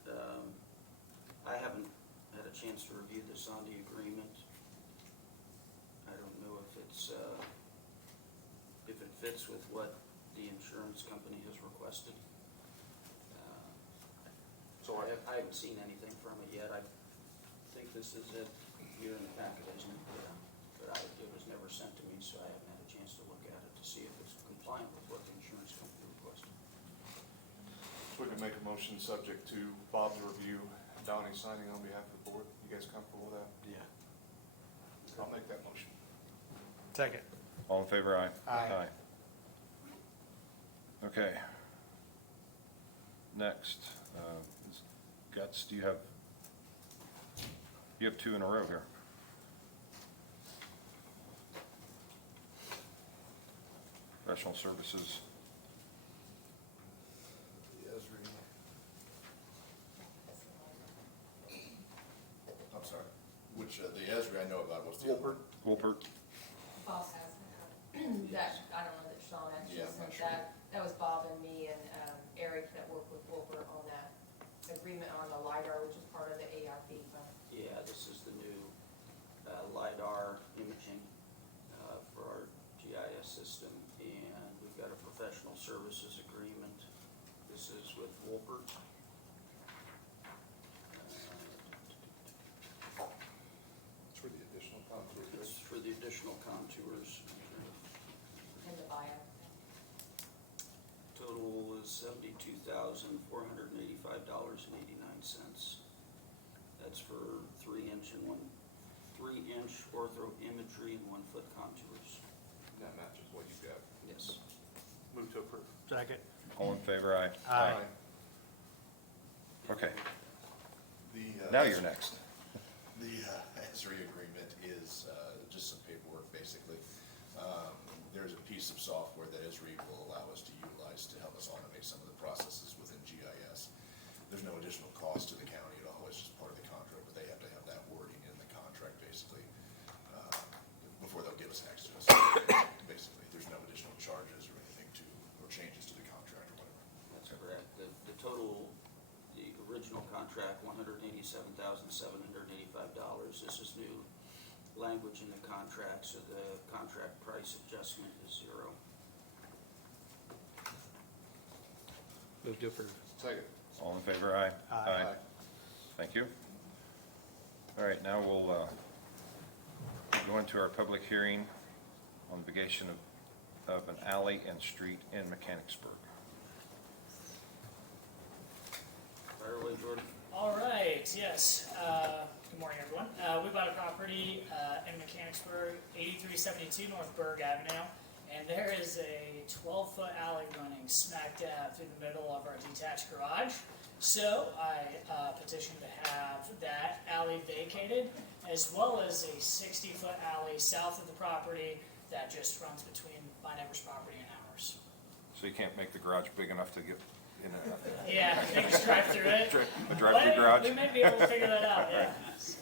I haven't had a chance to review this on the agreement. I don't know if it's, if it fits with what the insurance company has requested. So I haven't seen anything from it yet. I think this is it here in the packet, isn't it? But it was never sent to me, so I haven't had a chance to look at it to see if it's compliant with what the insurance company requested. we can make a motion subject to Bob's review, Donnie signing on behalf of the board. You guys comfortable with that? Yeah. I'll make that motion. Second. All in favor, aye? Aye. Okay. Next, Guts, do you have two in a row here. Professional services, I'm sorry, which, the Esri I know about, what's the other? Wolpert, Bob has, that, I don't know that Sean actually Yeah, I'm not sent sure. that was Bob and me and, Eric that worked with Wilbur on that agreement on the LiDAR, which is part of the ARP fund. Yeah, this is the new LiDAR imaging for our GIS system, and we've got a professional services agreement. This is with Wolpert. It's for the additional contours. It's for the additional contours. In the bio. Total is $72,485.89. That's for 3-inch ortho imagery and 1-foot contours. That matches what you've got. Yes. Move to approve. Second. all in favor, aye? Aye. Okay, The, now you're next. The Esri agreement is just some paperwork, basically. There's a piece of software that Esri will allow us to utilize to help us automate some of the processes within GIS. There's no additional cost to the county at all, it's just part of the contract, but they have to have that wording in the contract, basically, before they'll give us access. Basically, there's no additional charges or anything or changes to the contract or whatever. That's correct. The total, the original contract, $187,785. This is new language in the contract, so the contract price adjustment is 0. Move to approve. Second. All in favor, aye? Aye. Thank you. All right, now we'll go into our public hearing on the vacation of an alley and street in Mechanicsburg. Fire away, Jordan. All right, yes. Good morning, everyone. We bought a property in Mechanicsburg, 8372 North Berg Avenue, and there is a 12-foot alley running smack dab through the middle of our detached garage. So I petitioned to have that alley vacated, as well as a 60-foot alley south of the property that just runs between my neighbor's property and ours. So you can't make the garage big enough to get in and out? Yeah, they just drive through it. A drive-through garage? We may be able to figure that out, yeah. So.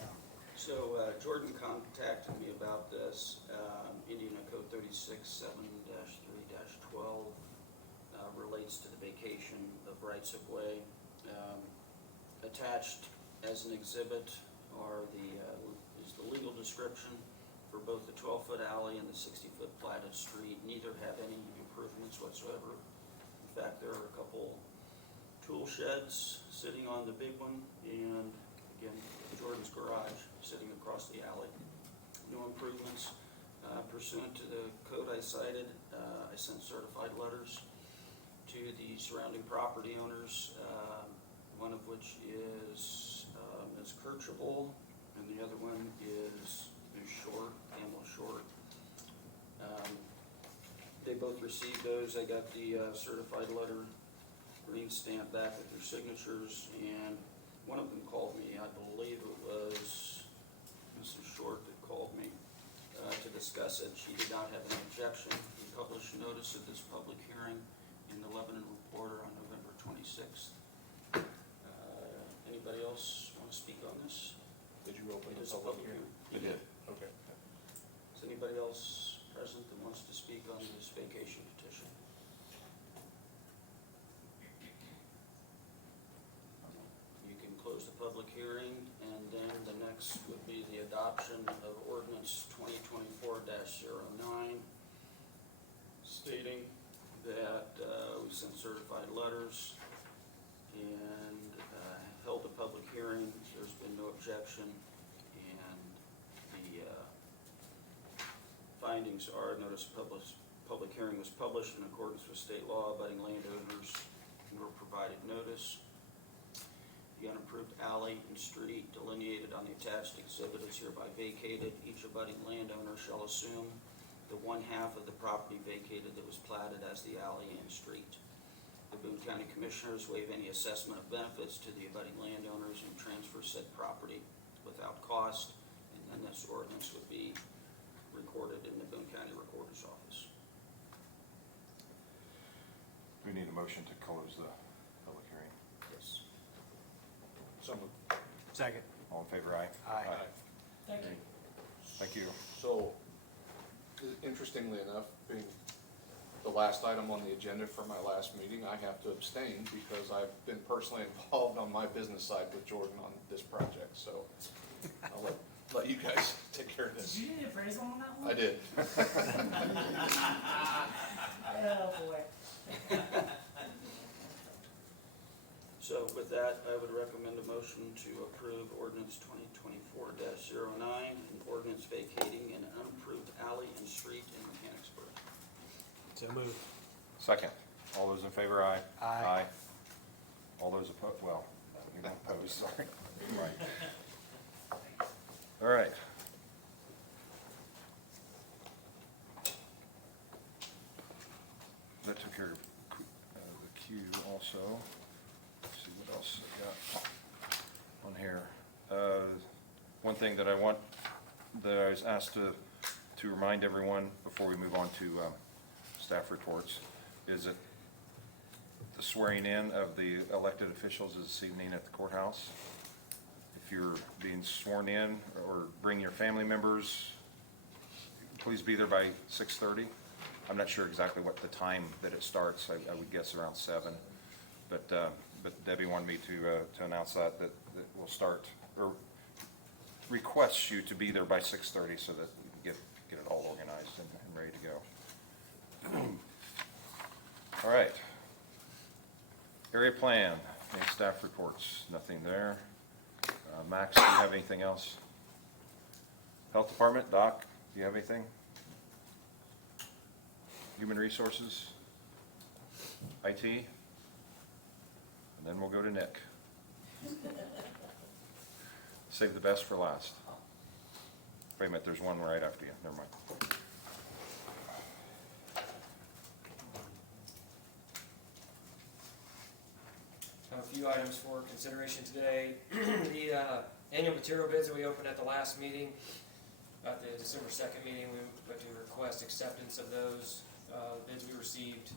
So Jordan contacted me about this. Indiana Code 36-7-3-12 relates to the vacation of rights of way. Attached as an exhibit is the legal description for both the 12-foot alley and the 60-foot platted street. Neither have any improvements whatsoever. In fact, there are a couple tool sheds sitting on the big one, and again, Jordan's garage sitting across the alley. No improvements. Pursuant to the code I cited, I sent certified letters to the surrounding property owners, one of which is Ms. Kirchable, and the other one is Ms. Short, Pamela Short. They both received those. I got the certified letter green stamp back with their signatures, and one of them called me. I believe it was Mrs. Short that called me to discuss it. She did not have an objection. We published notice of this public hearing in the Lebanon Reporter on November 26th. Anybody else want to speak on this? Did you open It the is a public public hearing? hearing. You did, okay. Is anybody else present that wants to speak on this vacation petition? You can close the public hearing, and then the next would be the adoption of ordinance 2024-09, stating that we sent certified letters and held a public hearing. There's been no objection, and the findings are: notice of public hearing was published in accordance with state law. Abutting landowners were provided notice. The unimproved alley and street delineated on the attached exhibit is hereby vacated. Each abutting landowner shall assume the one half of the property vacated that was platted as the alley and street. The Boone County Commissioners waive any assessment of benefits to the abutting landowners and transfer said property without cost, and then this ordinance would be recorded in the Boone County Recorder's Office. We need a motion to close the public hearing. Yes. So moved. Second. All in favor, aye? Aye. Thank you. Thank you. So, interestingly enough, being the last item on the agenda for my last meeting, I have to abstain because I've been personally involved on my business side with Jordan on this project, so I'll let you guys take care of Did this. you need appraisal on that one? I did. Oh, boy. So with that, I would recommend a motion to approve ordinance 2024-09, an ordinance vacating an unimproved alley and street in Mechanicsburg. So moved. Second. All those in favor, aye? Aye. All those opposed, well, you don't oppose, sorry. Right. All right. That took care of the queue also. Let's see what else I got on here. One thing that I was asked to remind everyone before we move on to staff reports is that the swearing in of the elected officials is this evening at the courthouse. If you're being sworn in or bring your family members, please be there by 6:30. I'm not sure exactly what the time that it starts. I would guess around 7. But Debbie wanted me to announce that we'll start, or requests you to be there by 6:30 so that we can get it all organized and ready to go. All right. Area plan, any staff reports? Nothing there. Max, do you have anything else? Health Department, Doc, do you have anything? Human Resources? IT? And then we'll go to Nick. Save the best for last. Wait a minute, there's one right after you, never mind. A few items for consideration today. The annual material bids that we opened at the last meeting, at the December 2nd meeting, we went to request acceptance of those. Bids we received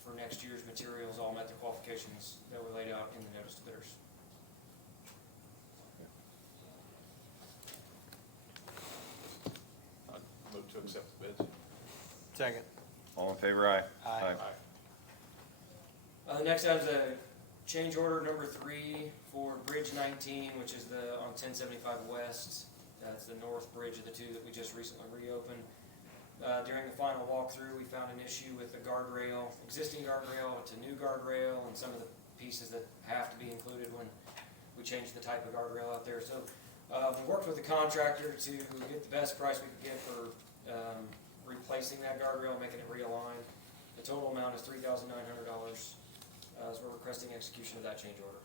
for next year's materials all met the qualifications that were laid out in the notice to bidders. I'd move to accept the bids. Second. All in favor, aye? Aye. Next item is a change order number 3 for Bridge 19, which is on 1075 West. That's the north bridge of the two that we just recently reopened. During the final walkthrough, we found an issue with the guardrail, existing guardrail to new guardrail, and some of the pieces that have to be included when we change the type of guardrail out there. So We worked with the contractor to get the best price we could get for replacing that guardrail, making it realign. The total amount is $3,900, so we're requesting execution of that change order.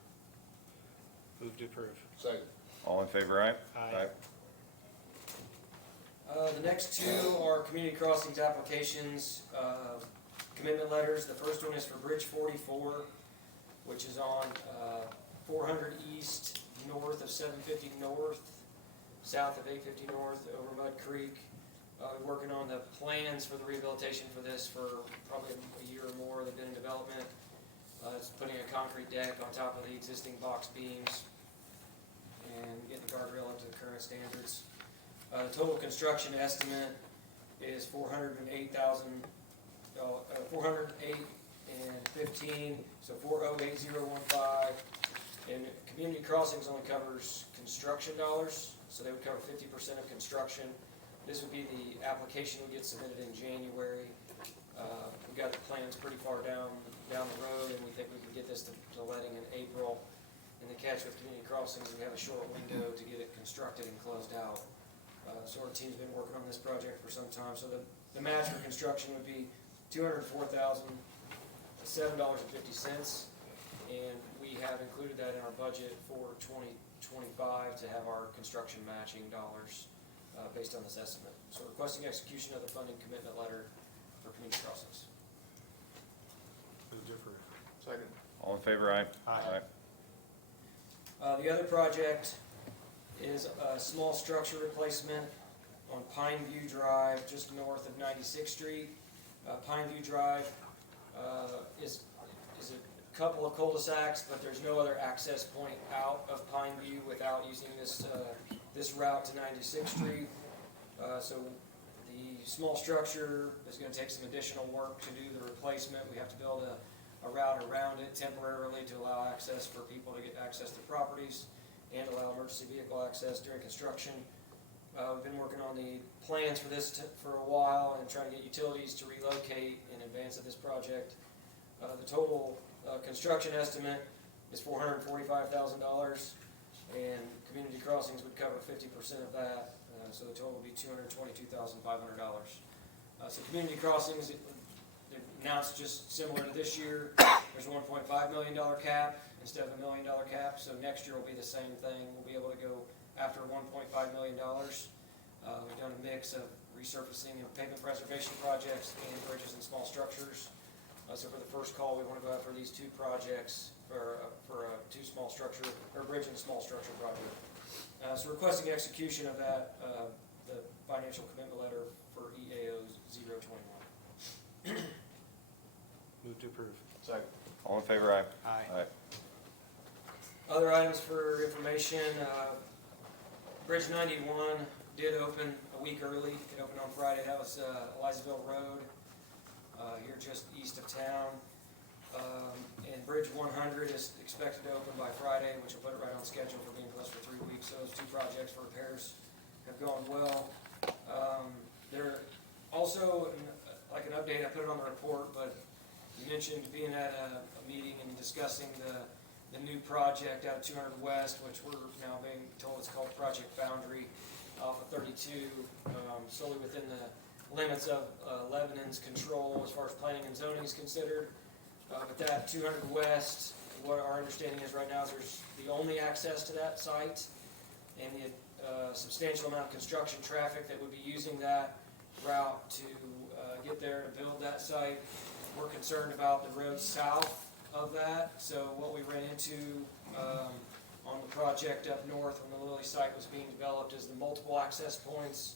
Move to approve. Second. All in favor, aye? Aye. The next two are community crossings applications, commitment letters. The first one is for Bridge 44, which is on 400 East, north of 750 North, south of 850 North, over Mud Creek. We're working on the plans for the rehabilitation for this for probably a year or more. They've been in development. It's putting a concrete deck on top of the existing box beams and getting the guardrail up to the current standards. The total construction estimate is $408,000, $408,015, so 408015. And community crossings only covers construction dollars, so they would cover 50% of construction. This would be the application we get submitted in January. We got the plans pretty far down the road, and we think we can get this to letting in April. And the catch with community crossings, we have a short window to get it constructed and closed out. So our team's been working on this project for some time. So the match for construction would be $204,007.50, and we have included that in our budget for 2025 to have our construction matching dollars based on this estimate. So requesting execution of the funding commitment letter for community crossings. Move to approve. Second. All in favor, aye? Aye. The other project is a small structure replacement on Pine View Drive, just north of 96th Street. Pine View Drive is a couple of cul-de-sacs, but there's no other access point out of Pine View without using this route to 96th Street. So the small structure is going to take some additional work to do the replacement. We have to build a route around it temporarily to allow access for people to get access to properties and allow emergency vehicle access during construction. We've been working on the plans for this for a while and trying to get utilities to relocate in advance of this project. The total construction estimate is $445,000, and community crossings would cover 50% of that, so the total would be $222,500. So community crossings, they've announced just similar to this year. There's a $1.5 million cap instead of $1 million cap, so next year will be the same thing. We'll be able to go after $1.5 million. We've done a mix of resurfacing and pavement preservation projects and bridges and small structures. So for the first call, we want to go after these two projects for a two small structure, or bridge and small structure project. So requesting execution of that, the financial commitment letter for EAO 021. Move to approve. Second. All in favor, aye? Aye. Other items for information, Bridge 91 did open a week early. It opened on Friday. That was Elizaville Road, here just east of town. And Bridge 100 is expected to open by Friday, which will put it right on schedule for being closed for 3 weeks. So those two projects for repairs have gone well. There also, like an update, I put it on the report, but you mentioned being at a meeting and discussing the new project out of 200 West, which we're now being told it's called Project Boundary, off of 32, solely within the limits of Lebanon's control as far as planning and zoning is considered. But that 200 West, what our understanding is right now is there's the only access to that site, and the substantial amount of construction traffic that would be using that route to get there and build that site. We're concerned about the road south of that. So what we ran into on the project up north when the Lilly site was being developed is the multiple access points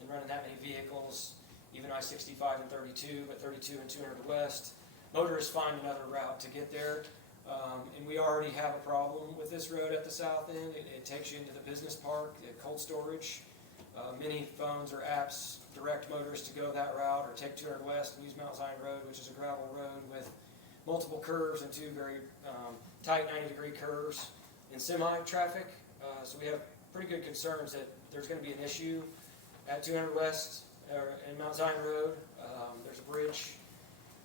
and running that many vehicles, even I-65 and 32, but 32 and 200 West. Motorists find another route to get there. And we already have a problem with this road at the south end. It takes you into the business park, the cold storage. Many phones or apps direct motorists to go that route or take 200 West and use Mount Zion Road, which is a gravel road with multiple curves and two very tight 90-degree curves in semi-traffic. So we have pretty good concerns that there's going to be an issue at 200 West and Mount Zion Road. There's a bridge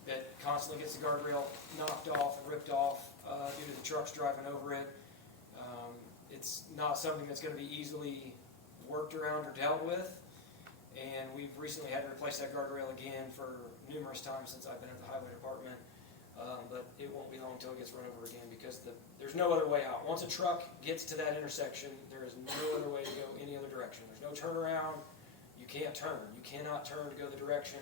that constantly gets the guardrail knocked off and ripped off due to the trucks driving over it. it's not something that's gonna be easily worked around or dealt with. And we've recently had to replace that guardrail again for numerous times since I've been at the highway department. But it won't be long until it gets run over again because there's no other way out. Once a truck gets to that intersection, there is no other way to go any other direction. There's no turnaround. You can't turn. You cannot turn to go the direction.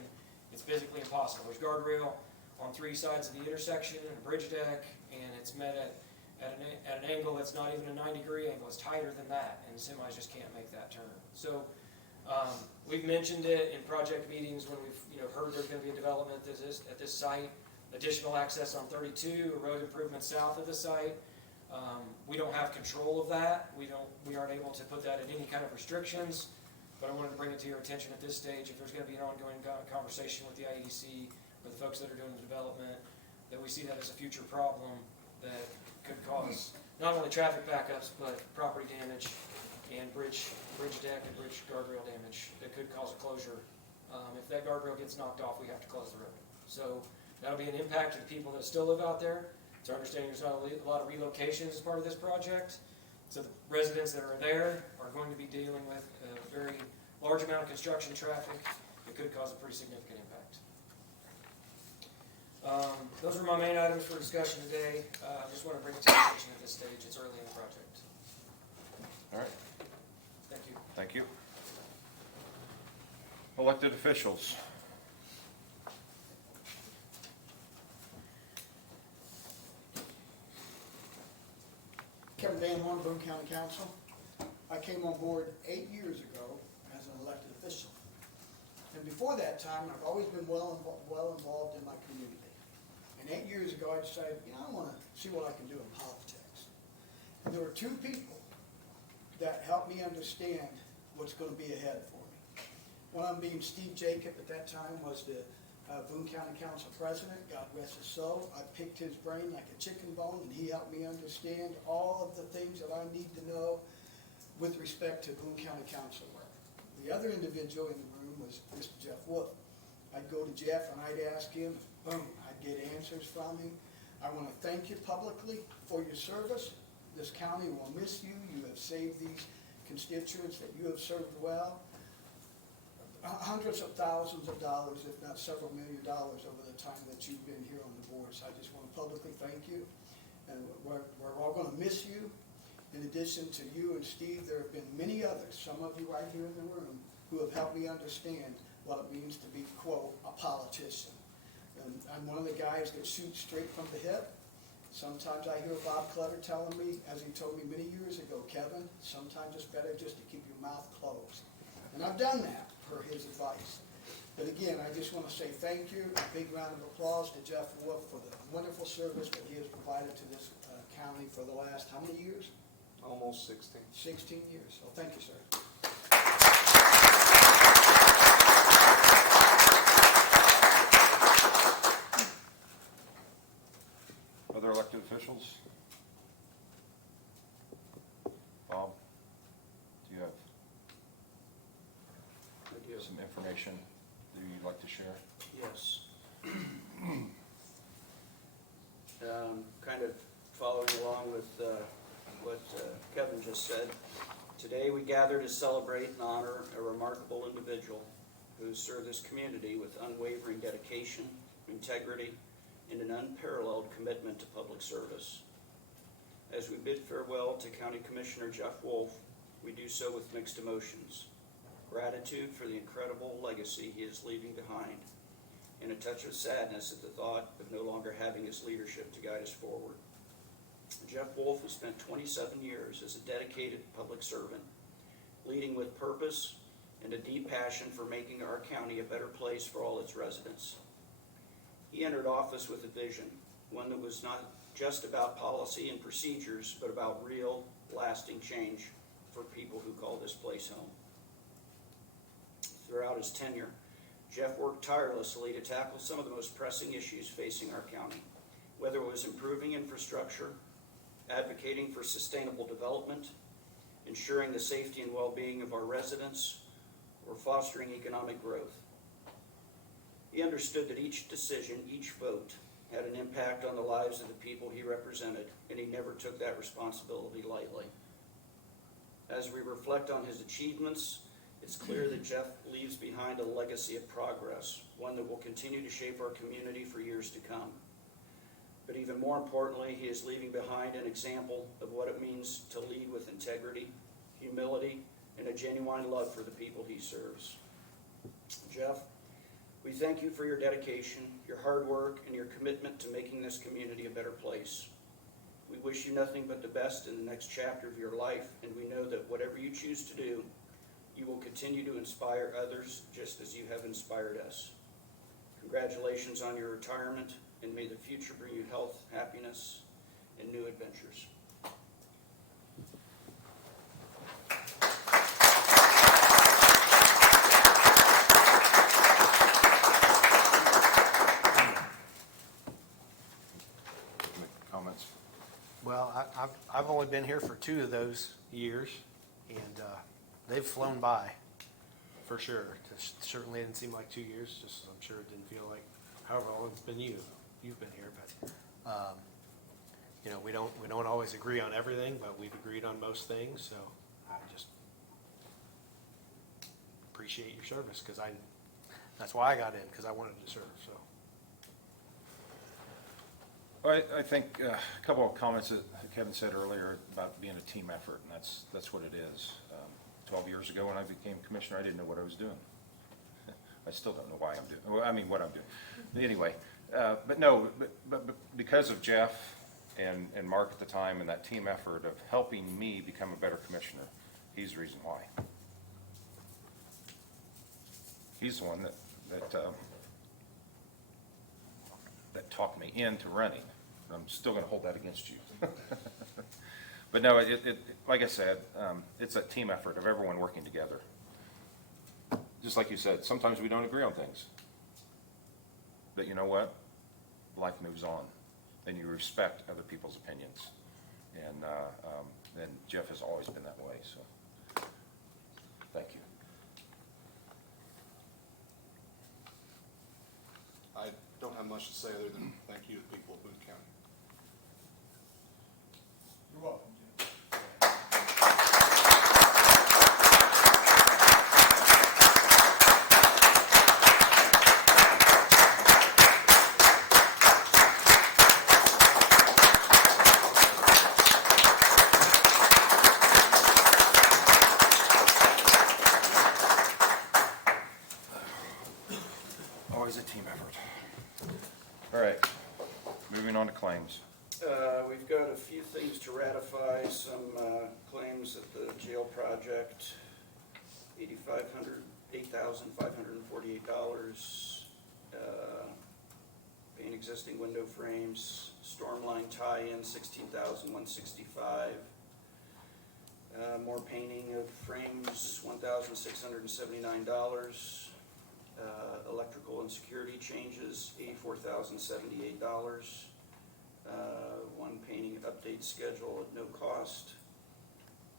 It's physically impossible. There's guardrail on 3 sides of the intersection and a bridge deck, and it's met at an angle that's not even a 90-degree angle. It's tighter than that, and semis just can't make that turn. So we've mentioned it in project meetings when we've heard there's going to be a development at this site. Additional access on 32, a road improvement south of the site. We don't have control of that. We aren't able to put that in any kind of restrictions. But I wanted to bring it to your attention at this stage. If there's going to be an ongoing conversation with the IEDC or the folks that are doing the development, that we see that as a future problem that could cause not only traffic backups but property damage and bridge deck and bridge guardrail damage that could cause a closure. If that guardrail gets knocked off, we have to close the road. So that'll be an impact to the people that still live out there. It's our understanding there's not a lot of relocations as part of this project. So the residents that are there are going to be dealing with a very large amount of construction traffic that could cause a pretty significant impact. Those are my main items for discussion today. I just want to bring it to your attention at this stage. It's early in the project. All right, Thank you. thank you. Elected officials. Kevin Van Horn, Boone County Council. I came on board 8 years ago as an elected official. And before that time, I've always been well involved in my community. And 8 years ago, I decided, I want to see what I can do in politics. And there were 2 people that helped me understand what's going to be ahead for me. One of them being Steve Jacob, at that time was the Boone County Council President, God rest his soul. I picked his brain like a chicken bone, and he helped me understand all of the things that I need to know with respect to Boone County Council work. The other individual in the room was Mr. Jeff Wolf. I'd go to Jeff and I'd ask him, boom, I'd get answers from him. I want to thank you publicly for your service. This county will miss you. You have saved these constituents that you have served well. Hundreds of thousands of dollars, if not several $1 million over the time that you've been here on the board. So I just want to publicly thank you. And we're all going to miss you. In addition to you and Steve, there have been many others, some of you right here in the room, who have helped me understand what it means to be, quote, a politician. And I'm one of the guys that shoots straight from the hip. Sometimes I hear Bob Clutter telling me, as he told me many years ago, Kevin, sometimes it's better just to keep your mouth closed. And I've done that per his advice. But again, I just want to say thank you, a big round of applause to Jeff Wolf for the wonderful service that he has provided to this county for the last, how many years? Almost 16. 16 years. So thank you, sir. Other elected officials? Bob, do you have some information that you'd like to share? Yes. Kind of following along with what Kevin just said. Today we gather to celebrate and honor a remarkable individual who served this community with unwavering dedication, integrity, and an unparalleled commitment to public service. As we bid farewell to County Commissioner Jeff Wolf, we do so with mixed emotions. Gratitude for the incredible legacy he is leaving behind, and a touch of sadness at the thought of no longer having his leadership to guide us forward. Jeff Wolf has spent 27 years as a dedicated public servant, leading with purpose and a deep passion for making our county a better place for all its residents. He entered office with a vision, one that was not just about policy and procedures, but about real, lasting change for people who call this place home. Throughout his tenure, Jeff worked tirelessly to tackle some of the most pressing issues facing our county, whether it was improving infrastructure, advocating for sustainable development, ensuring the safety and well-being of our residents, or fostering economic growth. He understood that each decision, each vote, had an impact on the lives of the people he represented, and he never took that responsibility lightly. As we reflect on his achievements, it's clear that Jeff leaves behind a legacy of progress, one that will continue to shape our community for years to come. But even more importantly, he is leaving behind an example of what it means to lead with integrity, humility, and a genuine love for the people he serves. Jeff, we thank you for your dedication, your hard work, and your commitment to making this community a better place. We wish you nothing but the best in the next chapter of your life, and we know that whatever you choose to do, you will continue to inspire others just as you have inspired us. Congratulations on your retirement, and may the future bring you health, happiness, and new adventures. Comments? Well, I've only been here for 2 of those years, and they've flown by, for sure. It certainly didn't seem like 2 years, just I'm sure it didn't feel like however long it's been you've been here, but you know, we don't always agree on everything, but we've agreed on most things, so I just appreciate your service, because that's why I got in, because I wanted to serve, so. Well, I think a couple of comments that Kevin said earlier about being a team effort, and that's what it is. 12 years ago when I became commissioner, I didn't know what I was doing. I still don't know why I'm doing, well, I mean, what I'm doing. Anyway, but because of Jeff and Mark at the time and that team effort of helping me become a better commissioner, he's the reason why. He's the one that talked me into running. I'm still going to hold that against you. But no, like I said, it's a team effort of everyone working together. Just like you said, sometimes we don't agree on things. But you know what? Life moves on, and you respect other people's opinions. And Jeff has always been that way, so thank you. I don't have much to say other than thank you to the people of Boone County. You're welcome. Always a team effort. All right, moving on to claims. We've got a few things to ratify, some claims at the jail project, $8,548. Paint existing window frames, storm line tie-in, $16,165. More painting of frames, $1,679. Electrical and security changes, $84,078. One painting update schedule at no cost.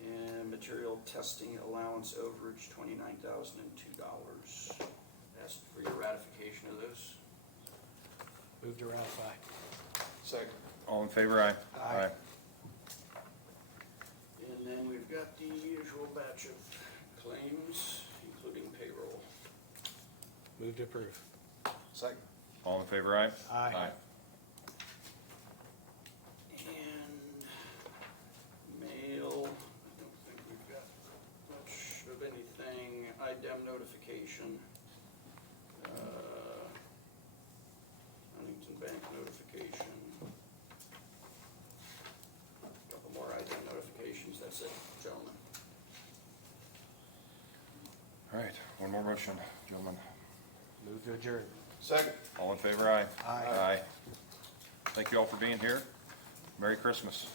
And material testing allowance overage, $29,002. Ask for your ratification of those. Move to ratify. Second. All in favor, aye? Aye. And then we've got the usual batch of claims, including payroll. Move to approve. Second. All in favor, aye? Aye. And mail, I don't think we've got much of anything. IDEM notification. Huntington Bank notification. Couple more IDEM notifications, that's it, gentlemen. All right, one more motion, gentlemen. Move to adjourn. Second. All in favor, aye? Aye. Aye. Thank you all for being here. Merry Christmas.